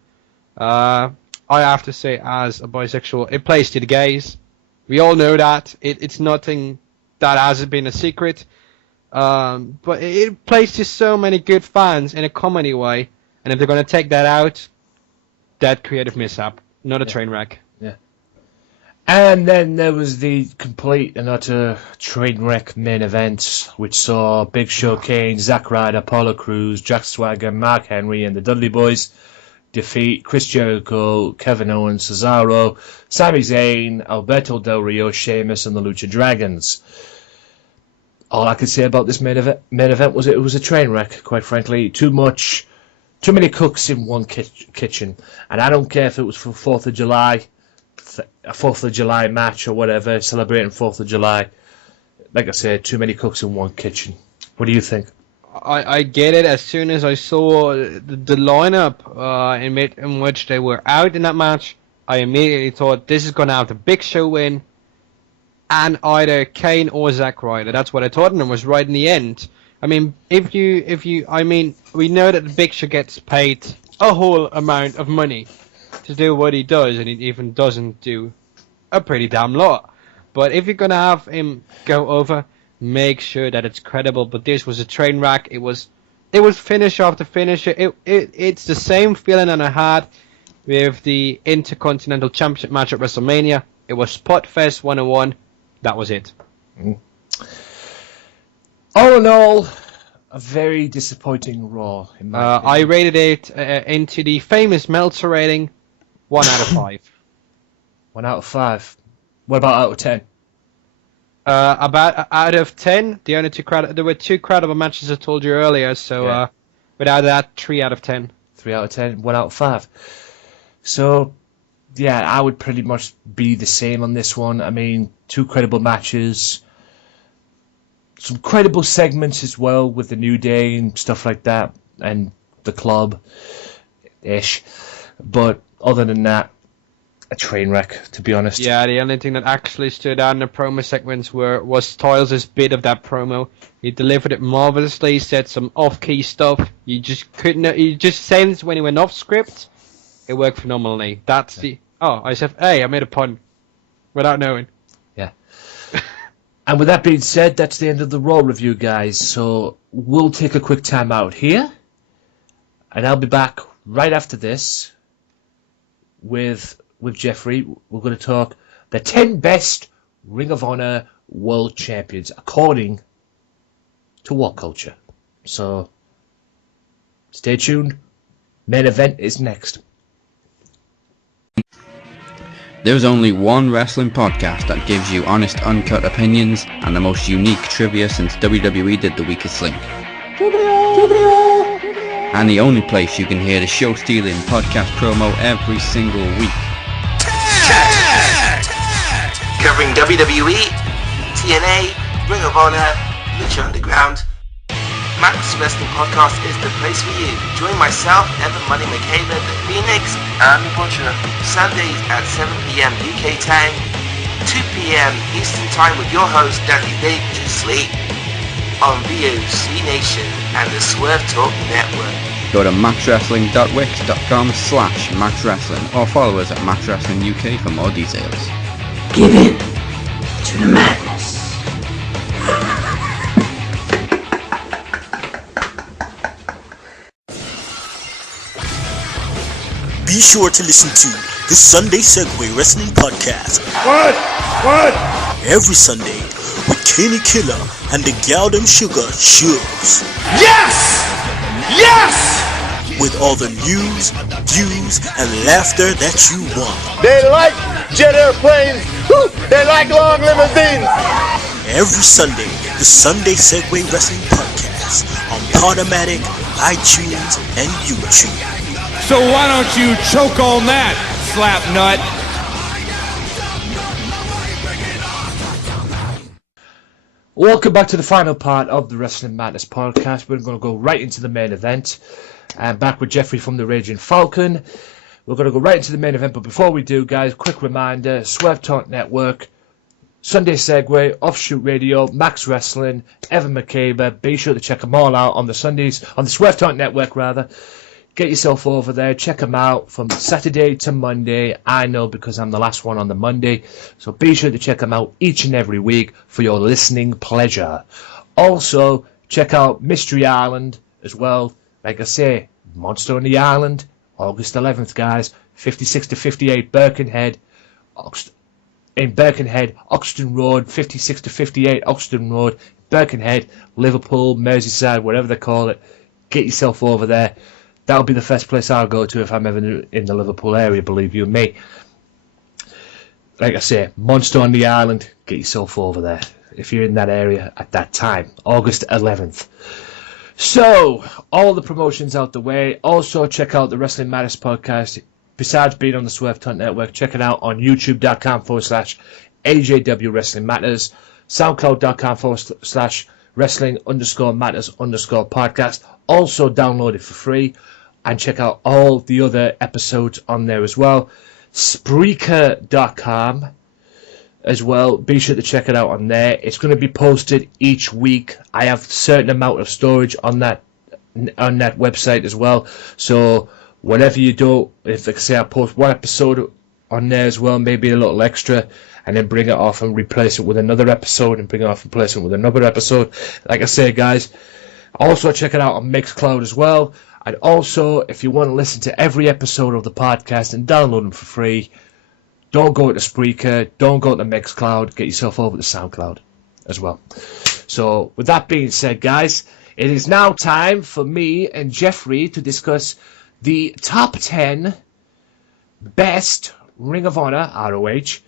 I have to say, as a bisexual, it plays to the gays. We all know that. It's nothing that hasn't been a secret. But it plays to so many good fans in a comedy way. And if they're going to take that out, that creative mishap, not a train wreck. Yeah. And then there was the complete and utter train wreck main event, which saw Big Show, Kane, Zack Ryder, Apollo Crews, Jack Swagger, Mark Henry, and the Dudley Boys defeat Chris Jericho, Kevin Owens, Cesaro, Sami Zayn, Alberto Del Rio, Sheamus, and the Lucha Dragons. All I could say about this main event was it was a train wreck, quite frankly. Too many cooks in one kitchen. And I don't care if it was for 4th of July, a 4th of July match or whatever, celebrating 4th of July. Like I said, too many cooks in one kitchen. What do you think? I get it. As soon as I saw the lineup in which they were out in that match, I immediately thought this is going to have the Big Show win and either Kane or Zack Ryder. That's what I thought, and it was right in the end. I mean, we know that the Big Show gets paid a whole amount of money to do what he does, and he even doesn't do a pretty damn lot. But if you're gonna have him go over, make sure that it's credible. But this was a train wreck. It was finish after finish. It's the same feeling that I had with the Intercontinental Championship match at WrestleMania. It was Spot Fest 101. That was it. All in all, a very disappointing Raw. In my opinion. I rated it into the famous Meltzer rating, 1 out of 5. 1 out of 5. What about out of 10? About out of 10. There were 2 credible matches I told you earlier, so yeah. Without that, 3 out of 10. 3 out of 10, 1 out of 5. So, yeah, I would pretty much be the same on this one. I mean, 2 credible matches. Some credible segments as well with the New Day and stuff like that, and the club-ish. But other than that, a train wreck, to be honest. Yeah, the only thing that actually stood out in the promo segments was Styles' bit of that promo. He delivered it marvelously, said some off-key stuff. You just couldn't. You just sensed when he went off script it worked phenomenally. That's the... Oh, I said, hey, I made a pun without knowing. Yeah. And with that being said, that's the end of the Raw review, guys. So we'll take a quick time out here, and I'll be back right after this with Jeffrey. We're going to talk the 10 best Ring of Honor World Champions according to What Culture. So stay tuned. Main event is next. There's only one wrestling podcast that gives you honest, uncut opinions and the most unique trivia since WWE did The Weakest Link. And the only place you can hear the show-stealing podcast promo every single week. Covering WWE, TNA, Ring of Honor, Lucha Underground. Max Wrestling Podcast is the place for you. Join myself, Evan Money McCabe, the Phoenix, and the Butcher, Sundays at 7 p.m. UK time, 2 p.m. Eastern Time with your host, Danny Dangerously, on VOC Nation and the Swerve Talk Network. Go to maxwrestling.wix.com/maxwrestling or follow us at maxwrestling UK for more details. Give in to the madness. Be sure to listen to the Sunday Segway Wrestling Podcast. What? Every Sunday with Kenny Killer and the Galdem Sugar Shubs. Yes! With all the news, views, and laughter that you want. They like jet airplanes. They like long limousines. Every Sunday, the Sunday Segway Wrestling Podcast on Podomatic, iTunes, and YouTube. So why don't you choke on that, slap nut? Welcome back to the final part of the Wrestling Madness podcast. We're going to go right into the main event. I'm back with Jeffrey from the Raging Falcon. We're going to go right into the main event, but before we do, guys, quick reminder, Swerve Talk Network, Sunday Segway, Offshoot Radio, Max Wrestling, Evan McCabe. Be sure to check them all out on the Sundays, on the Swerve Talk Network, rather. Get yourself over there, check them out from Saturday to Monday. I know because I'm the last one on the Monday. So be sure to check them out each and every week for your listening pleasure. Also, check out Mystery Island as well. Like I say, Monster on the Island, August 11th, guys. 56 to 58 Birkenhead. In Birkenhead, Oxton Road, 56 to 58 Oxton Road, Birkenhead, Liverpool, Merseyside, whatever they call it. Get yourself over there. That'll be the first place I'll go to if I'm ever in the Liverpool area, believe you me. Like I say, Monster on the Island, get yourself over there if you're in that area at that time, August 11th. So, all the promotions out the way. Also, check out the Wrestling Matters podcast. Besides being on the Swerve Talk Network, check it out on youtube.com/AJW Wrestling Matters, soundcloud.com/wrestling_matters_podcast. Also, download it for free and check out all the other episodes on there as well. Spreaker.com as well. Be sure to check it out on there. It's going to be posted each week. I have a certain amount of storage on that website as well. So whatever you do, if like I say I post one episode on there as well, maybe a little extra, and then bring it off and replace it with another episode, and bring it off and replace it with another episode. Like I say, guys, also check it out on Mixcloud as well. And also, if you want to listen to every episode of the podcast and download them for free, don't go to Spreaker, don't go to Mixcloud, get yourself over to SoundCloud as well. So, with that being said, guys, it is now time for me and Jeffrey to discuss the top 10 best Ring of Honor, ROH,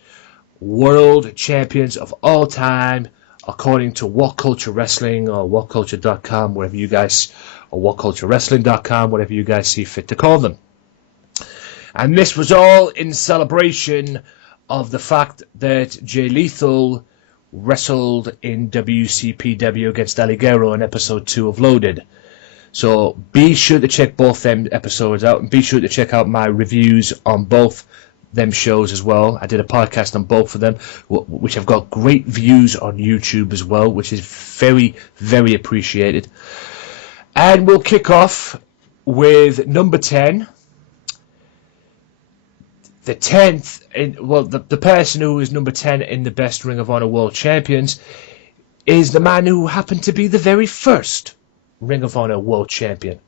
world champions of all time, according to What Culture Wrestling or WhatCulture.com, whatever you guys, or WhatCultureWrestling.com, whatever you guys see fit to call them. And this was all in celebration of the fact that Jay Lethal wrestled in WCPW against Alligero in episode 2 of Loaded. So be sure to check both them episodes out, and be sure to check out my reviews on both them shows as well. I did a podcast on both of them, which have got great views on YouTube as well, which is very, very appreciated. And we'll kick off with number 10. the 10th, the person who is number 10 in the best Ring of Honor World Champions is the man who happened to be the very first Ring of Honor World Champion,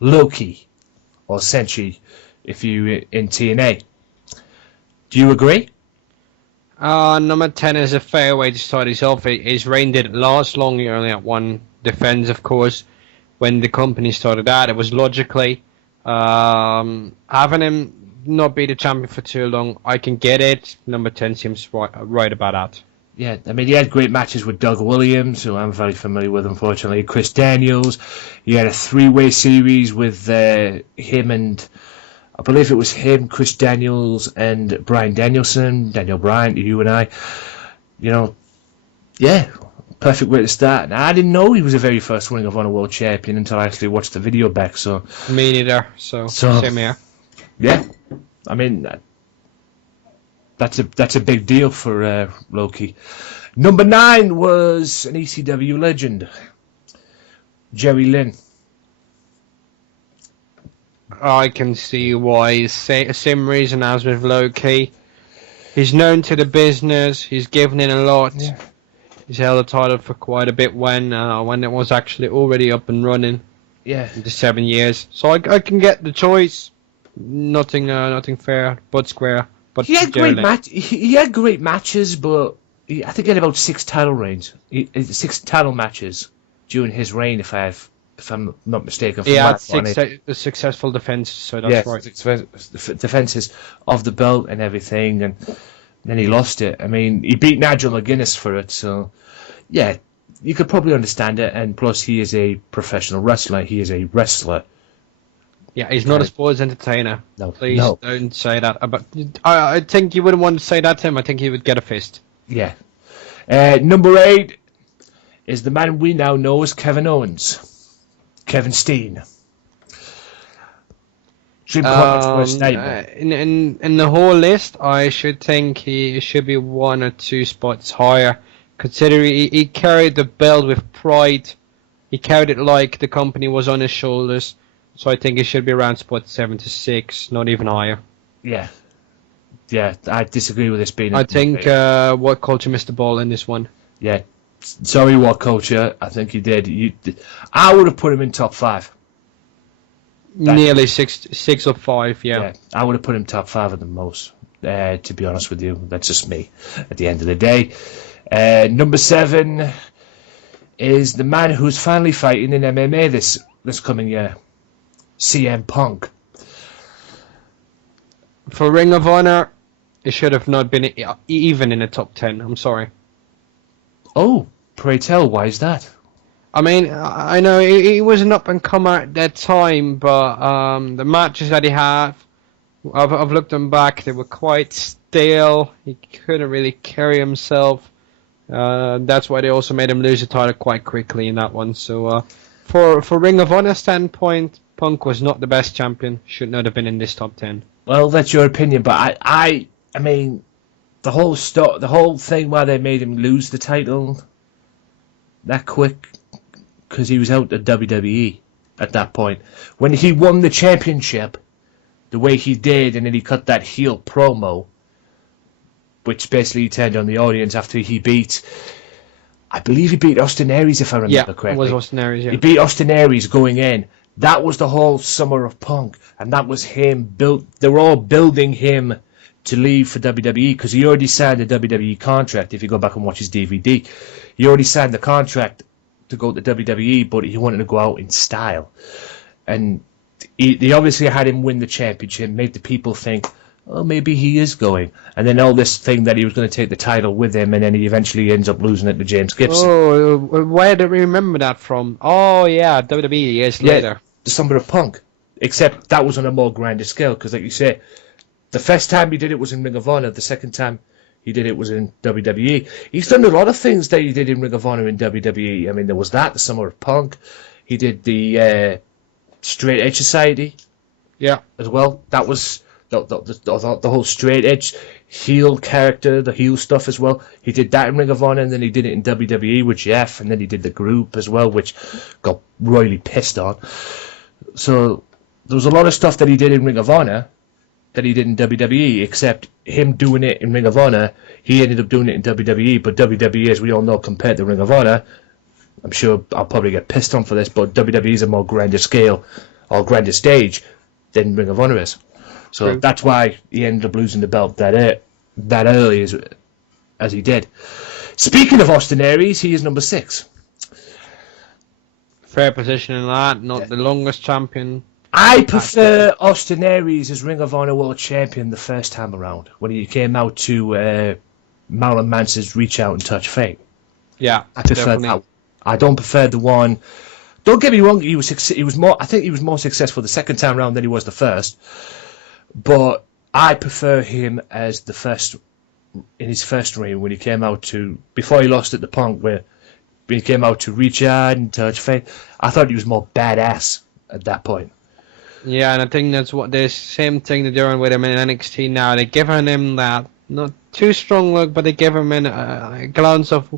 Loki, or Senshi, if you in TNA. Do you agree? Number 10 is a fair way to start this off. His reign didn't last long. He only had one defense, of course. When the company started out, it was logically having him not be the champion for too long. I can get it. Number 10 seems right about that. Yeah, I mean, he had great matches with Doug Williams, who I'm very familiar with, unfortunately. Chris Daniels. He had a 3-way series with him and, I believe it was him, Chris Daniels, and Bryan Danielson, Daniel Bryan, you and I. You know, yeah, perfect way to start. And I didn't know he was the very first Ring of Honor World Champion until I actually watched the video back. So me neither. So same here. Yeah, I mean, that's a big deal for Loki. Number 9 was an ECW legend, Jerry Lynn. I can see why. Same reason as with Loki. He's known to the business. He's given in a lot. Yeah. He's held the title for quite a bit when it was actually already up and running. Yeah. The 7 years. So I can get the choice. Nothing fair but square. But he had great matches, but I think he had about 6 title reigns, 6 title matches during his reign, if I'm not mistaken. Yeah, 6 successful defenses, so that's right. Defenses of the belt and everything, and then he lost it. I mean, he beat Nigel McGuinness for it, so yeah, you could probably understand it. And plus, he is a professional wrestler. He is a wrestler. Yeah, he's not a sports entertainer. No, please don't say that. But I think you wouldn't want to say that to him. I think he would get a fist. Yeah. Number 8 is the man we now know as Kevin Owens, Kevin Steen. In the whole list, I should think he should be 1 or 2 spots higher, considering he carried the belt with pride. He carried it like the company was on his shoulders. So I think it should be around spot 7 to 6, not even higher. Yeah, I disagree with this being. I think What Culture missed the ball in this one. Yeah, sorry, What Culture. I think you did. I would have put him in top 5. Nearly 6 or 5. Yeah, I would have put him top 5 at the most. To be honest with you, that's just me. At the end of the day, number 7 is the man who's finally fighting in MMA this coming year. CM Punk. For Ring of Honor, it should have not been even in the top 10. I'm sorry. Oh, pray tell, why is that? I mean, I know he was an up-and-comer at that time, but the matches that he had, I've looked them back, they were quite stale. He couldn't really carry himself. That's why they also made him lose the title quite quickly in that one. So, for Ring of Honor standpoint, Punk was not the best champion. Should not have been in this top 10. Well, that's your opinion, but I mean, the whole thing why they made him lose the title that quick, because he was out at WWE at that point. When he won the championship, the way he did, and then he cut that heel promo, which basically turned on the audience after he beat. I believe he beat Austin Aries, if I remember correctly. Yeah, it was Austin Aries. Yeah. He beat Austin Aries going in. That was the whole summer of Punk, and that was him they were all building him to leave for WWE, because he already signed a WWE contract. If you go back and watch his DVD, he already signed the contract to go to WWE, but he wanted to go out in style. And they obviously had him win the championship, made the people think, oh, maybe he is going. And then all this thing that he was going to take the title with him, and then he eventually ends up losing it to James Gibson. Oh, where do we remember that from? Oh, yeah, WWE years later. The Summer of Punk. Except that was on a more grander scale, because like you say, the first time he did it was in Ring of Honor, the second time he did it was in WWE. He's done a lot of things that he did in Ring of Honor in WWE. I mean, there was that, the Summer of Punk. He did the Straight Edge Society. Yeah. As well. That was the whole straight edge heel character, the heel stuff as well. He did that in Ring of Honor, and then he did it in WWE with Jeff, and then he did the group as well, which got royally pissed on. So there was a lot of stuff that he did in Ring of Honor that he did in WWE, except him doing it in Ring of Honor, he ended up doing it in WWE, but WWE, as we all know, compared to Ring of Honor, I'm sure I'll probably get pissed on for this, but WWE is a more grander scale, or grander stage, than Ring of Honor is. So True. that's why he ended up losing the belt that early as he did. Speaking of Austin Aries, he is number 6. Fair position in that, not the longest champion. I prefer Austin Aries as Ring of Honor World Champion the first time around, when he came out to Marilyn Manson's Reach Out and Touch Fate. Yeah, I prefer definitely. that. I don't prefer the one. Don't get me wrong. He was more. I think he was more successful the second time round than he was the first. But I prefer him as the first in his first reign when he came out to before he lost at the Punk, where he came out to Reach Out and Touch Fate. I thought he was more badass at that point. Yeah, and I think that's what the same thing they're doing with him in NXT now. They're giving him that not too strong look, but they give him a glance of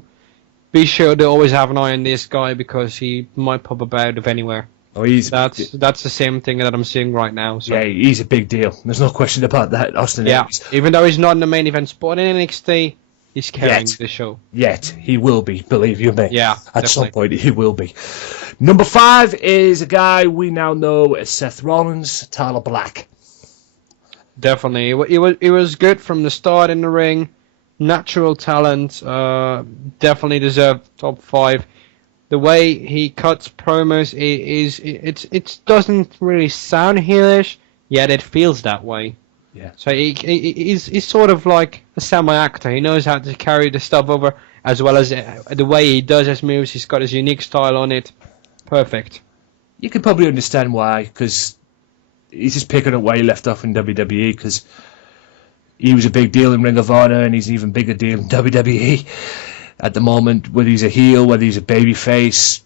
be sure to always have an eye on this guy because he might pop up out of anywhere. Oh, that's the same thing that I'm seeing right now. So. Yeah, he's a big deal. There's no question about that, Austin Aries. Even though he's not in the main event spot in NXT, he's carrying the show. Yet, he will be, believe you me. Yeah, At some point, he will be. Number 5 is a guy we now know as Seth Rollins, Tyler Black. Definitely. He was good from the start in the ring. Natural talent. Definitely deserved top 5. The way he cuts promos it doesn't really sound heelish, yet it feels that way. Yeah. So he's sort of like a semi-actor. He knows how to carry the stuff over, as well as the way he does his moves. He's got his unique style on it. Perfect. You can probably understand why, because he's just picking up where he left off in WWE, because he was a big deal in Ring of Honor, and he's an even bigger deal in WWE at the moment, whether he's a heel, whether he's a babyface.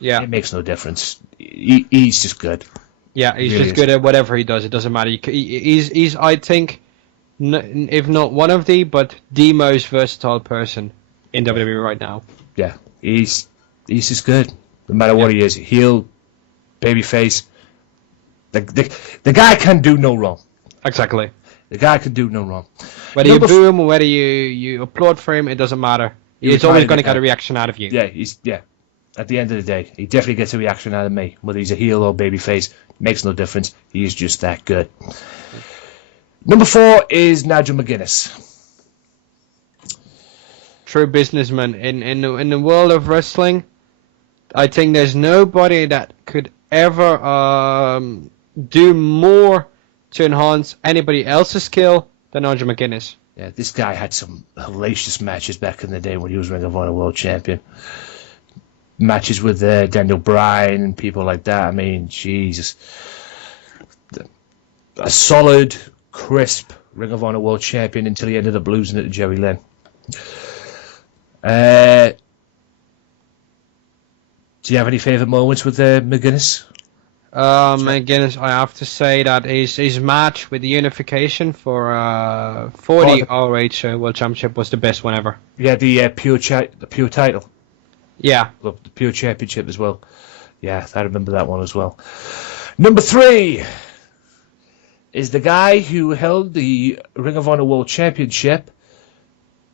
Yeah. It makes no difference. He's just good. Yeah, he's Really just good at whatever he does. It doesn't matter. He's I think, if not one of but the most versatile person in WWE right now. Yeah, he's just good. No matter what he is, heel, babyface. The guy can do no wrong. Exactly. The guy can do no wrong. Whether you boo him or whether you applaud for him, it doesn't matter. He's always going to get a reaction out of you. Yeah, At the end of the day, he definitely gets a reaction out of me. Whether he's a heel or babyface, makes no difference. He is just that good. Number 4 is Nigel McGuinness. True businessman. In the world of wrestling, I think there's nobody that could ever do more to enhance anybody else's skill than Nigel McGuinness. Yeah, this guy had some hellacious matches back in the day when he was Ring of Honor World Champion. Matches with Daniel Bryan and people like that. I mean, Jesus. A solid, crisp Ring of Honor World Champion until he ended up losing it to Jerry Lynn. Do you have any favourite moments with McGuinness? McGuinness, I have to say that his match with the unification for the ROH World Championship was the best one ever. Yeah, the pure title. Yeah. The pure championship as well. Yeah, I remember that one as well. Number 3 is the guy who held the Ring of Honor World Championship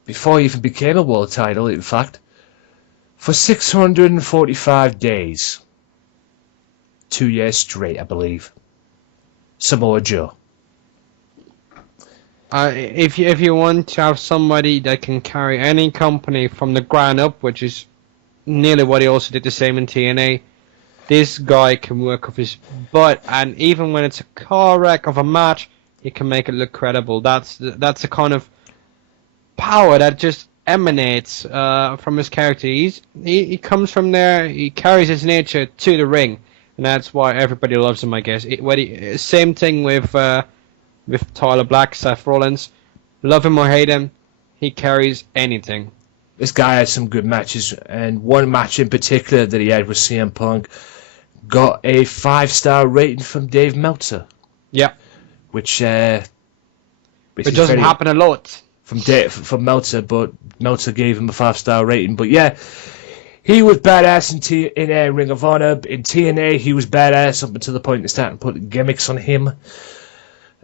before he even became a world title, in fact, for 645 days. 2 years straight, I believe. Samoa Joe. If you want to have somebody that can carry any company from the ground up, which is nearly what he also did the same in TNA, this guy can work off his butt, and even when it's a car wreck of a match, he can make it look credible. That's the kind of power that just emanates from his character. He comes from there. He carries his nature to the ring. And that's why everybody loves him, I guess. Same thing with Tyler Black, Seth Rollins. Love him or hate him, he carries anything. This guy had some good matches, and one match in particular that he had with CM Punk got a 5-star rating from Dave Meltzer. Yeah. Which it doesn't happen a lot. From Meltzer, but Meltzer gave him a 5-star rating. But yeah, he was badass in Ring of Honor. In TNA, he was badass up until the point they started putting gimmicks on him.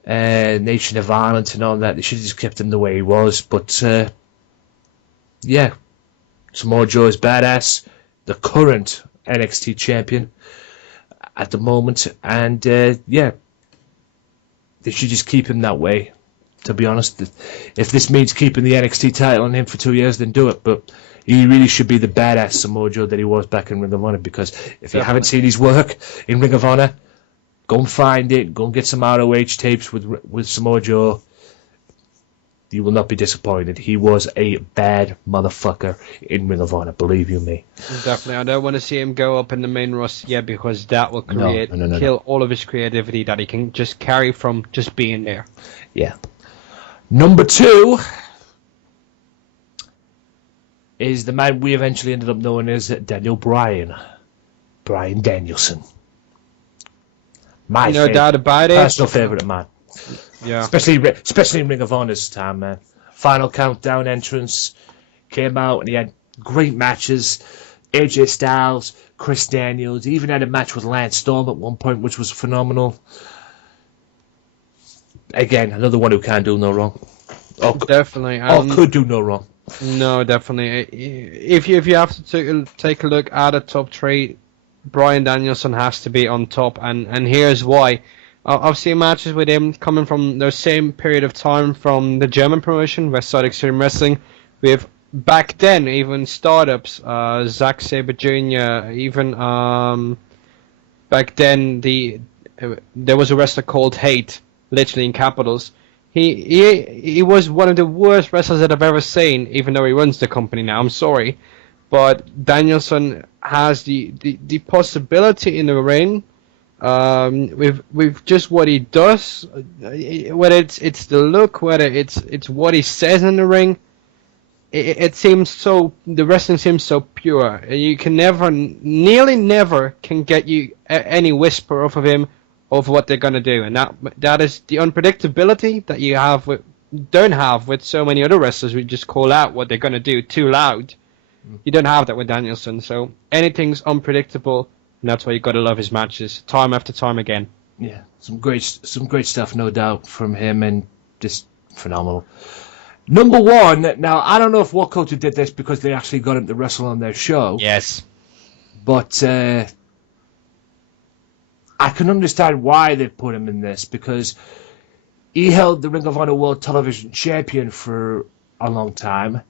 Nation of Violence and all that. They should have just kept him the way he was. But, yeah, Samoa Joe is badass. The current NXT champion at the moment. And, yeah, they should just keep him that way, to be honest. If this means keeping the NXT title on him for 2 years, then do it. But he really should be the badass Samoa Joe that he was back in Ring of Honor, because if you haven't seen his work in Ring of Honor, go and find it. Go and get some ROH tapes with Samoa Joe. You will not be disappointed. He was a bad motherfucker in Ring of Honor, believe you me. Definitely. I don't want to see him go up in the main roster yet, because that will kill all of his creativity that he can just carry from just being there. Yeah. Number 2 is the man we eventually ended up knowing as Daniel Bryan. Bryan Danielson. My no doubt about it. Personal favourite man. Yeah. Especially in Ring of Honor's time, man. Final Countdown entrance. Came out and he had great matches. AJ Styles, Chris Daniels. He even had a match with Lance Storm at one point, which was phenomenal. Again, another one who can't do no wrong. Definitely. Or could do no wrong. No, definitely. If you have to take a look at a top 3, Bryan Danielson has to be on top, and here's why. I've seen matches with him coming from the same period of time from the German promotion, Westside Extreme Wrestling, with back then even startups, Zack Sabre Jr., even back then there was a wrestler called Hate, literally in capitals. He was one of the worst wrestlers that I've ever seen, even though he runs the company now. I'm sorry. But Danielson has the possibility in the ring, with just what he does, whether it's the look, whether it's what he says in the ring. It seems so. The wrestling seems so pure. You can nearly never can get you any whisper off of him of what they're gonna do, and that is the unpredictability that you don't have with so many other wrestlers who just call out what they're gonna do too loud. You don't have that with Danielson, so anything's unpredictable, and that's why you gotta love his matches, time after time again. Yeah, some great stuff, no doubt, from him, and just phenomenal. Number 1, now I don't know if What Culture did this because they actually got him to wrestle on their show. Yes. But I can understand why they put him in this, because he held the Ring of Honor World Television Champion for a long time,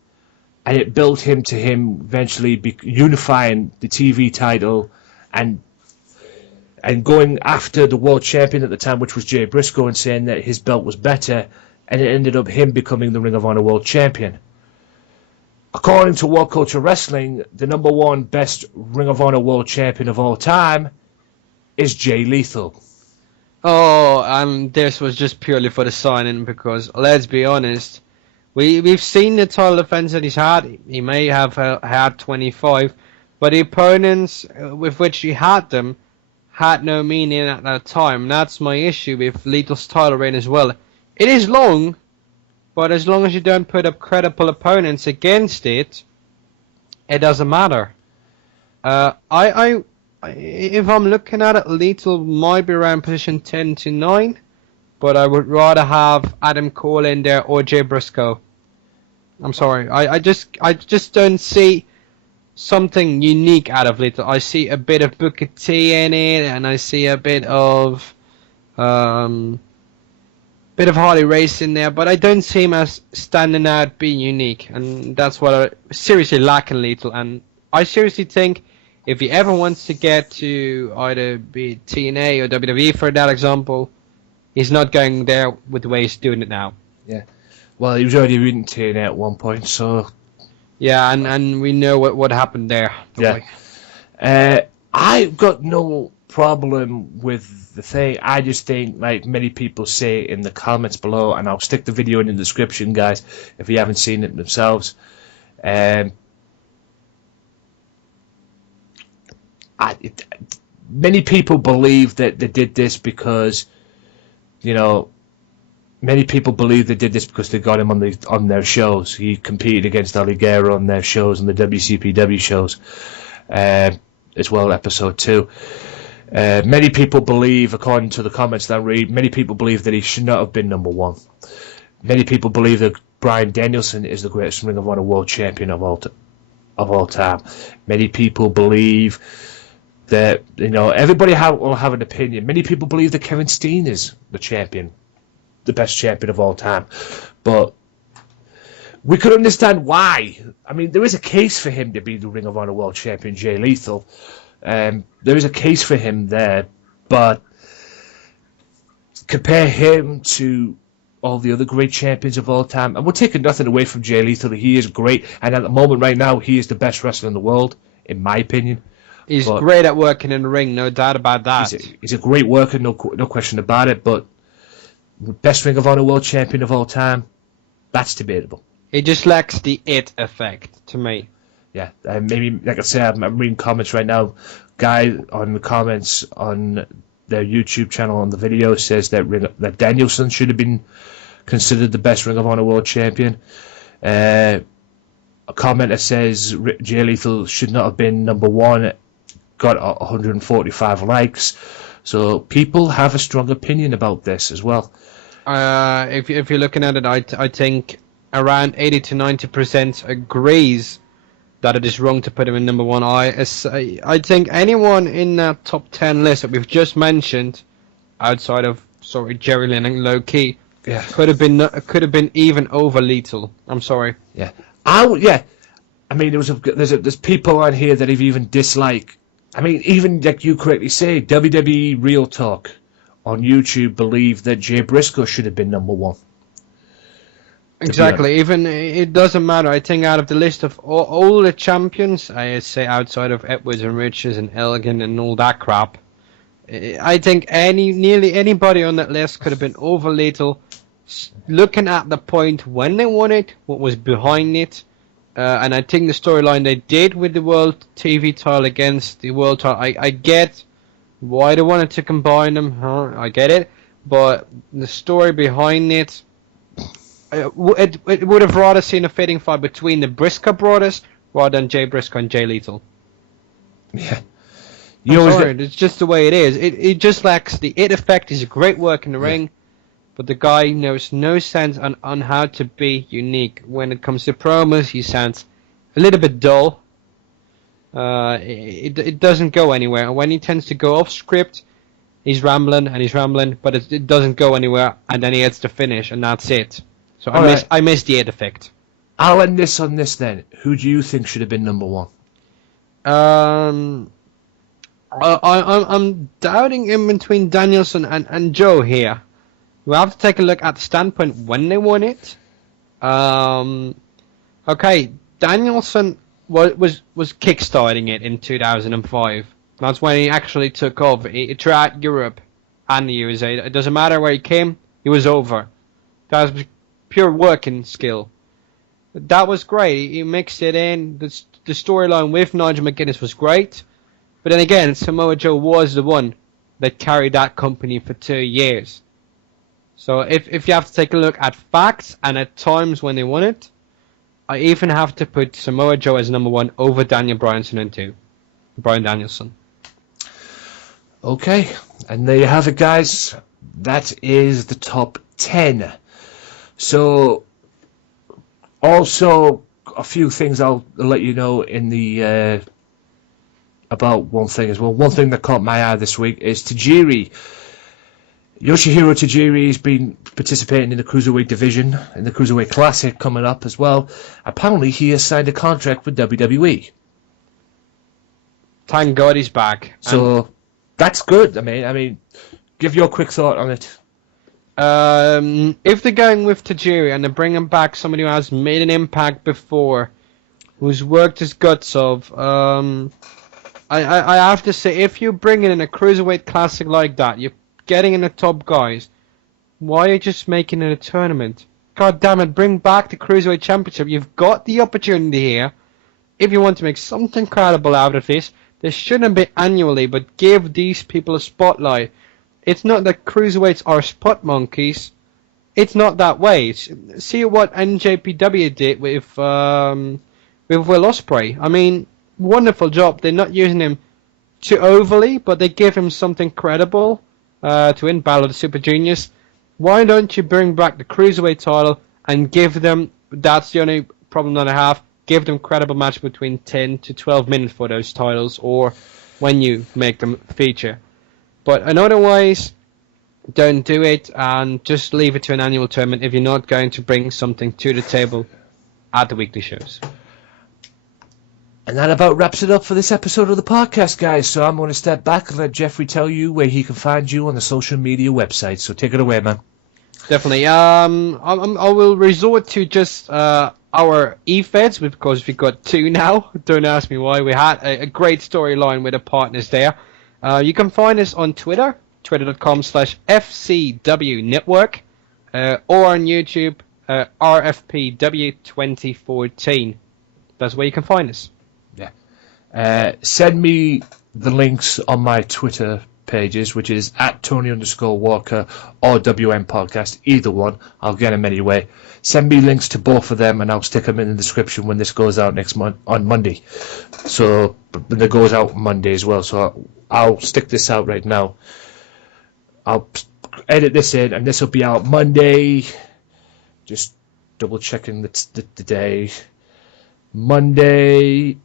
and it built him to him eventually unifying the TV title and going after the world champion at the time, which was Jay Briscoe, and saying that his belt was better, and it ended up him becoming the Ring of Honor World Champion. According to What Culture Wrestling, the number 1 best Ring of Honor World Champion of all time is Jay Lethal. Oh, and this was just purely for the signing, because let's be honest, we've seen the title defense that he's had. He may have had 25, but the opponents with which he had them had no meaning at that time. That's my issue with Lethal's title reign as well. It is long, but as long as you don't put up credible opponents against it, it doesn't matter. If I'm looking at it, Lethal might be around position 10 to 9, but I would rather have Adam Cole in there or Jay Briscoe. I'm sorry, I just don't see something unique out of Lethal. I see a bit of Booker T in it, and I see a bit of Harley Race in there, but I don't see him as standing out, being unique, and that's what I seriously lack in Lethal. And I seriously think if he ever wants to get to either be TNA or WWE, for that example, he's not going there with the way he's doing it now. Yeah. Well, he was already in TNA at one point, so... Yeah, and we know what happened there. Yeah. I've got no problem with the thing. I just think, like many people say in the comments below, and I'll stick the video in the description, guys, if you haven't seen it themselves. Many people believe that they did this because, many people believe they did this because they got him on their shows. He competed against Ali Guerra on their shows, on the WCPW shows, as well, episode 2. Many people believe, according to the comments that I read, many people believe that he should not have been number one. Many people believe that Bryan Danielson is the greatest Ring of Honor World Champion of all time. Many people believe that, everybody will have an opinion. Many people believe that Kevin Steen is the champion, the best champion of all time. But we could understand why. I mean, there is a case for him to be the Ring of Honor World Champion, Jay Lethal. There is a case for him there, but compare him to all the other great champions of all time, and we're taking nothing away from Jay Lethal. He is great, and at the moment right now, he is the best wrestler in the world, in my opinion. He's great at working in the ring, no doubt about that. He's a great worker, no question about it, but best Ring of Honor World Champion of all time, that's debatable. He just lacks the it effect, to me. Yeah, maybe, like I said, I'm reading comments right now. Guy on the comments on their YouTube channel on the video says that Danielson should have been considered the best Ring of Honor World Champion. A commenter says Jay Lethal should not have been number one. Got 145 likes. So people have a strong opinion about this as well. If you're looking at it, I think around 80 to 90% agrees that it is wrong to put him in number one. I think anyone in that top 10 list that we've just mentioned, outside of Jerry Lynn and Low Key, could have been even over Lethal. I'm sorry. Yeah. I mean, there's people on here that have even dislike. I mean, even like you correctly say, WWE Real Talk on YouTube believe that Jay Briscoe should have been number one. Exactly. Even it doesn't matter. I think out of the list of all the champions, I say outside of Edwards and Richards and Elgin and all that crap, I think nearly anybody on that list could have been over Lethal. Looking at the point when they won it, what was behind it, and I think the storyline they did with the World TV title against the World title, I get why they wanted to combine them. I get it, but the story behind it. It would have rather seen a fitting fight between the Briscoe brothers rather than Jay Briscoe and Jay Lethal. Yeah. It's just the way it is. It just lacks the it effect. He's a great work in the ring, but the guy knows no sense on how to be unique. When it comes to promos, he sounds a little bit dull. It doesn't go anywhere. And when he tends to go off script, he's rambling, but it doesn't go anywhere, and then he hits the finish, and that's it. So I miss the it effect. I'll end this on this then. Who do you think should have been number one? I'm doubting in between Danielson and Joe here. We have to take a look at the standpoint when they won it. Okay, Danielson was kickstarting it in 2005. That's when he actually took off throughout Europe and the USA. It doesn't matter where he came, he was over. That was pure working skill. That was great. He mixed it in. The storyline with Nigel McGuinness was great. But then again, Samoa Joe was the one that carried that company for 2 years. So if you have to take a look at facts and at times when they won it, I even have to put Samoa Joe as number one over Daniel Bryanson and two. Bryan Danielson. Okay, and there you have it, guys. That is the top 10. So, also a few things I'll let you know in the about one thing as well. One thing that caught my eye this week is Tajiri. Yoshihiro Tajiri has been participating in the Cruiserweight division, in the Cruiserweight Classic coming up as well. Apparently he has signed a contract with WWE. Thank God he's back. So, that's good. I mean, give your quick thought on it. If they're going with Tajiri and they're bringing back somebody who has made an impact before, who's worked his guts off, I have to say, if you're bringing in a Cruiserweight Classic like that, you're getting in the top guys, why are you just making it a tournament? God damn it, bring back the Cruiserweight Championship. You've got the opportunity here. If you want to make something credible out of this shouldn't be annually, but give these people a spotlight. It's not that Cruiserweights are spot monkeys. It's not that way. See what NJPW did with Will Ospreay. I mean, wonderful job. They're not using him too overly, but they give him something credible to win Battle of the Super Juniors. Why don't you bring back the Cruiserweight title and give them, that's the only problem that I have, give them credible match between 10 to 12 minutes for those titles, or when you make them feature. But otherwise, don't do it, and just leave it to an annual tournament if you're not going to bring something to the table at the weekly shows. And that about wraps it up for this episode of the podcast, guys. So I'm going to step back and let Jeffrey tell you where he can find you on the social media website. So take it away, man. Definitely. I will resort to just our e-feds, because we've got 2 now. Don't ask me why. We had a great storyline with the partners there. You can find us on Twitter, twitter.com/FCW Network, or on YouTube, RFPW2014. That's where you can find us. Send me the links on my Twitter pages, which is @Tony_Walker or WM Podcast, either one. I'll get them anyway. Send me links to both of them and I'll stick them in the description when this goes out next month on Monday. So it goes out Monday as well. So I'll stick this out right now. I'll edit this in and this will be out Monday. Just double checking the day. Monday,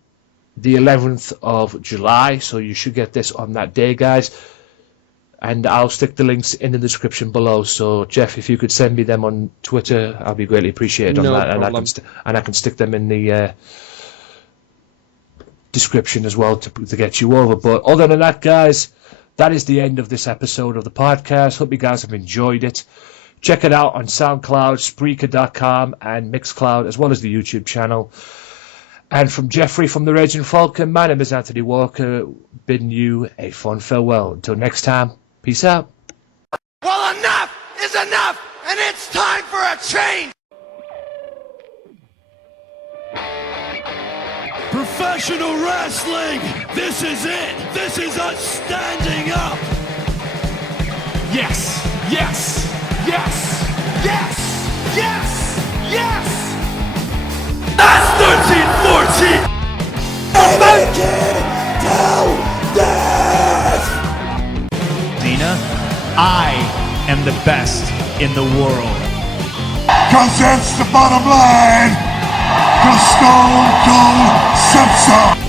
the 11th of July, so you should get this on that day, guys. And I'll stick the links in the description below. So, Jeff, if you could send me them on Twitter, I'll be greatly appreciated on that. Problem. And I can stick them in the description as well to get you over. But other than that, guys, that is the end of this episode of the podcast. Hope you guys have enjoyed it. Check it out on SoundCloud, Spreaker.com, and Mixcloud, as well as the YouTube channel. And from Jeffrey from the Raging Falcon, my name is Anthony Walker, bidding you a fond farewell. Until next time, peace out. Well, enough is enough, and it's time for a change! Professional wrestling! This is it! This is us standing up! Yes! Yes! Yes! Yes! Yes! Yes! That's 13-14! Dina, I am the best in the world. Cause that's the bottom line! Cause Stone Cold said so!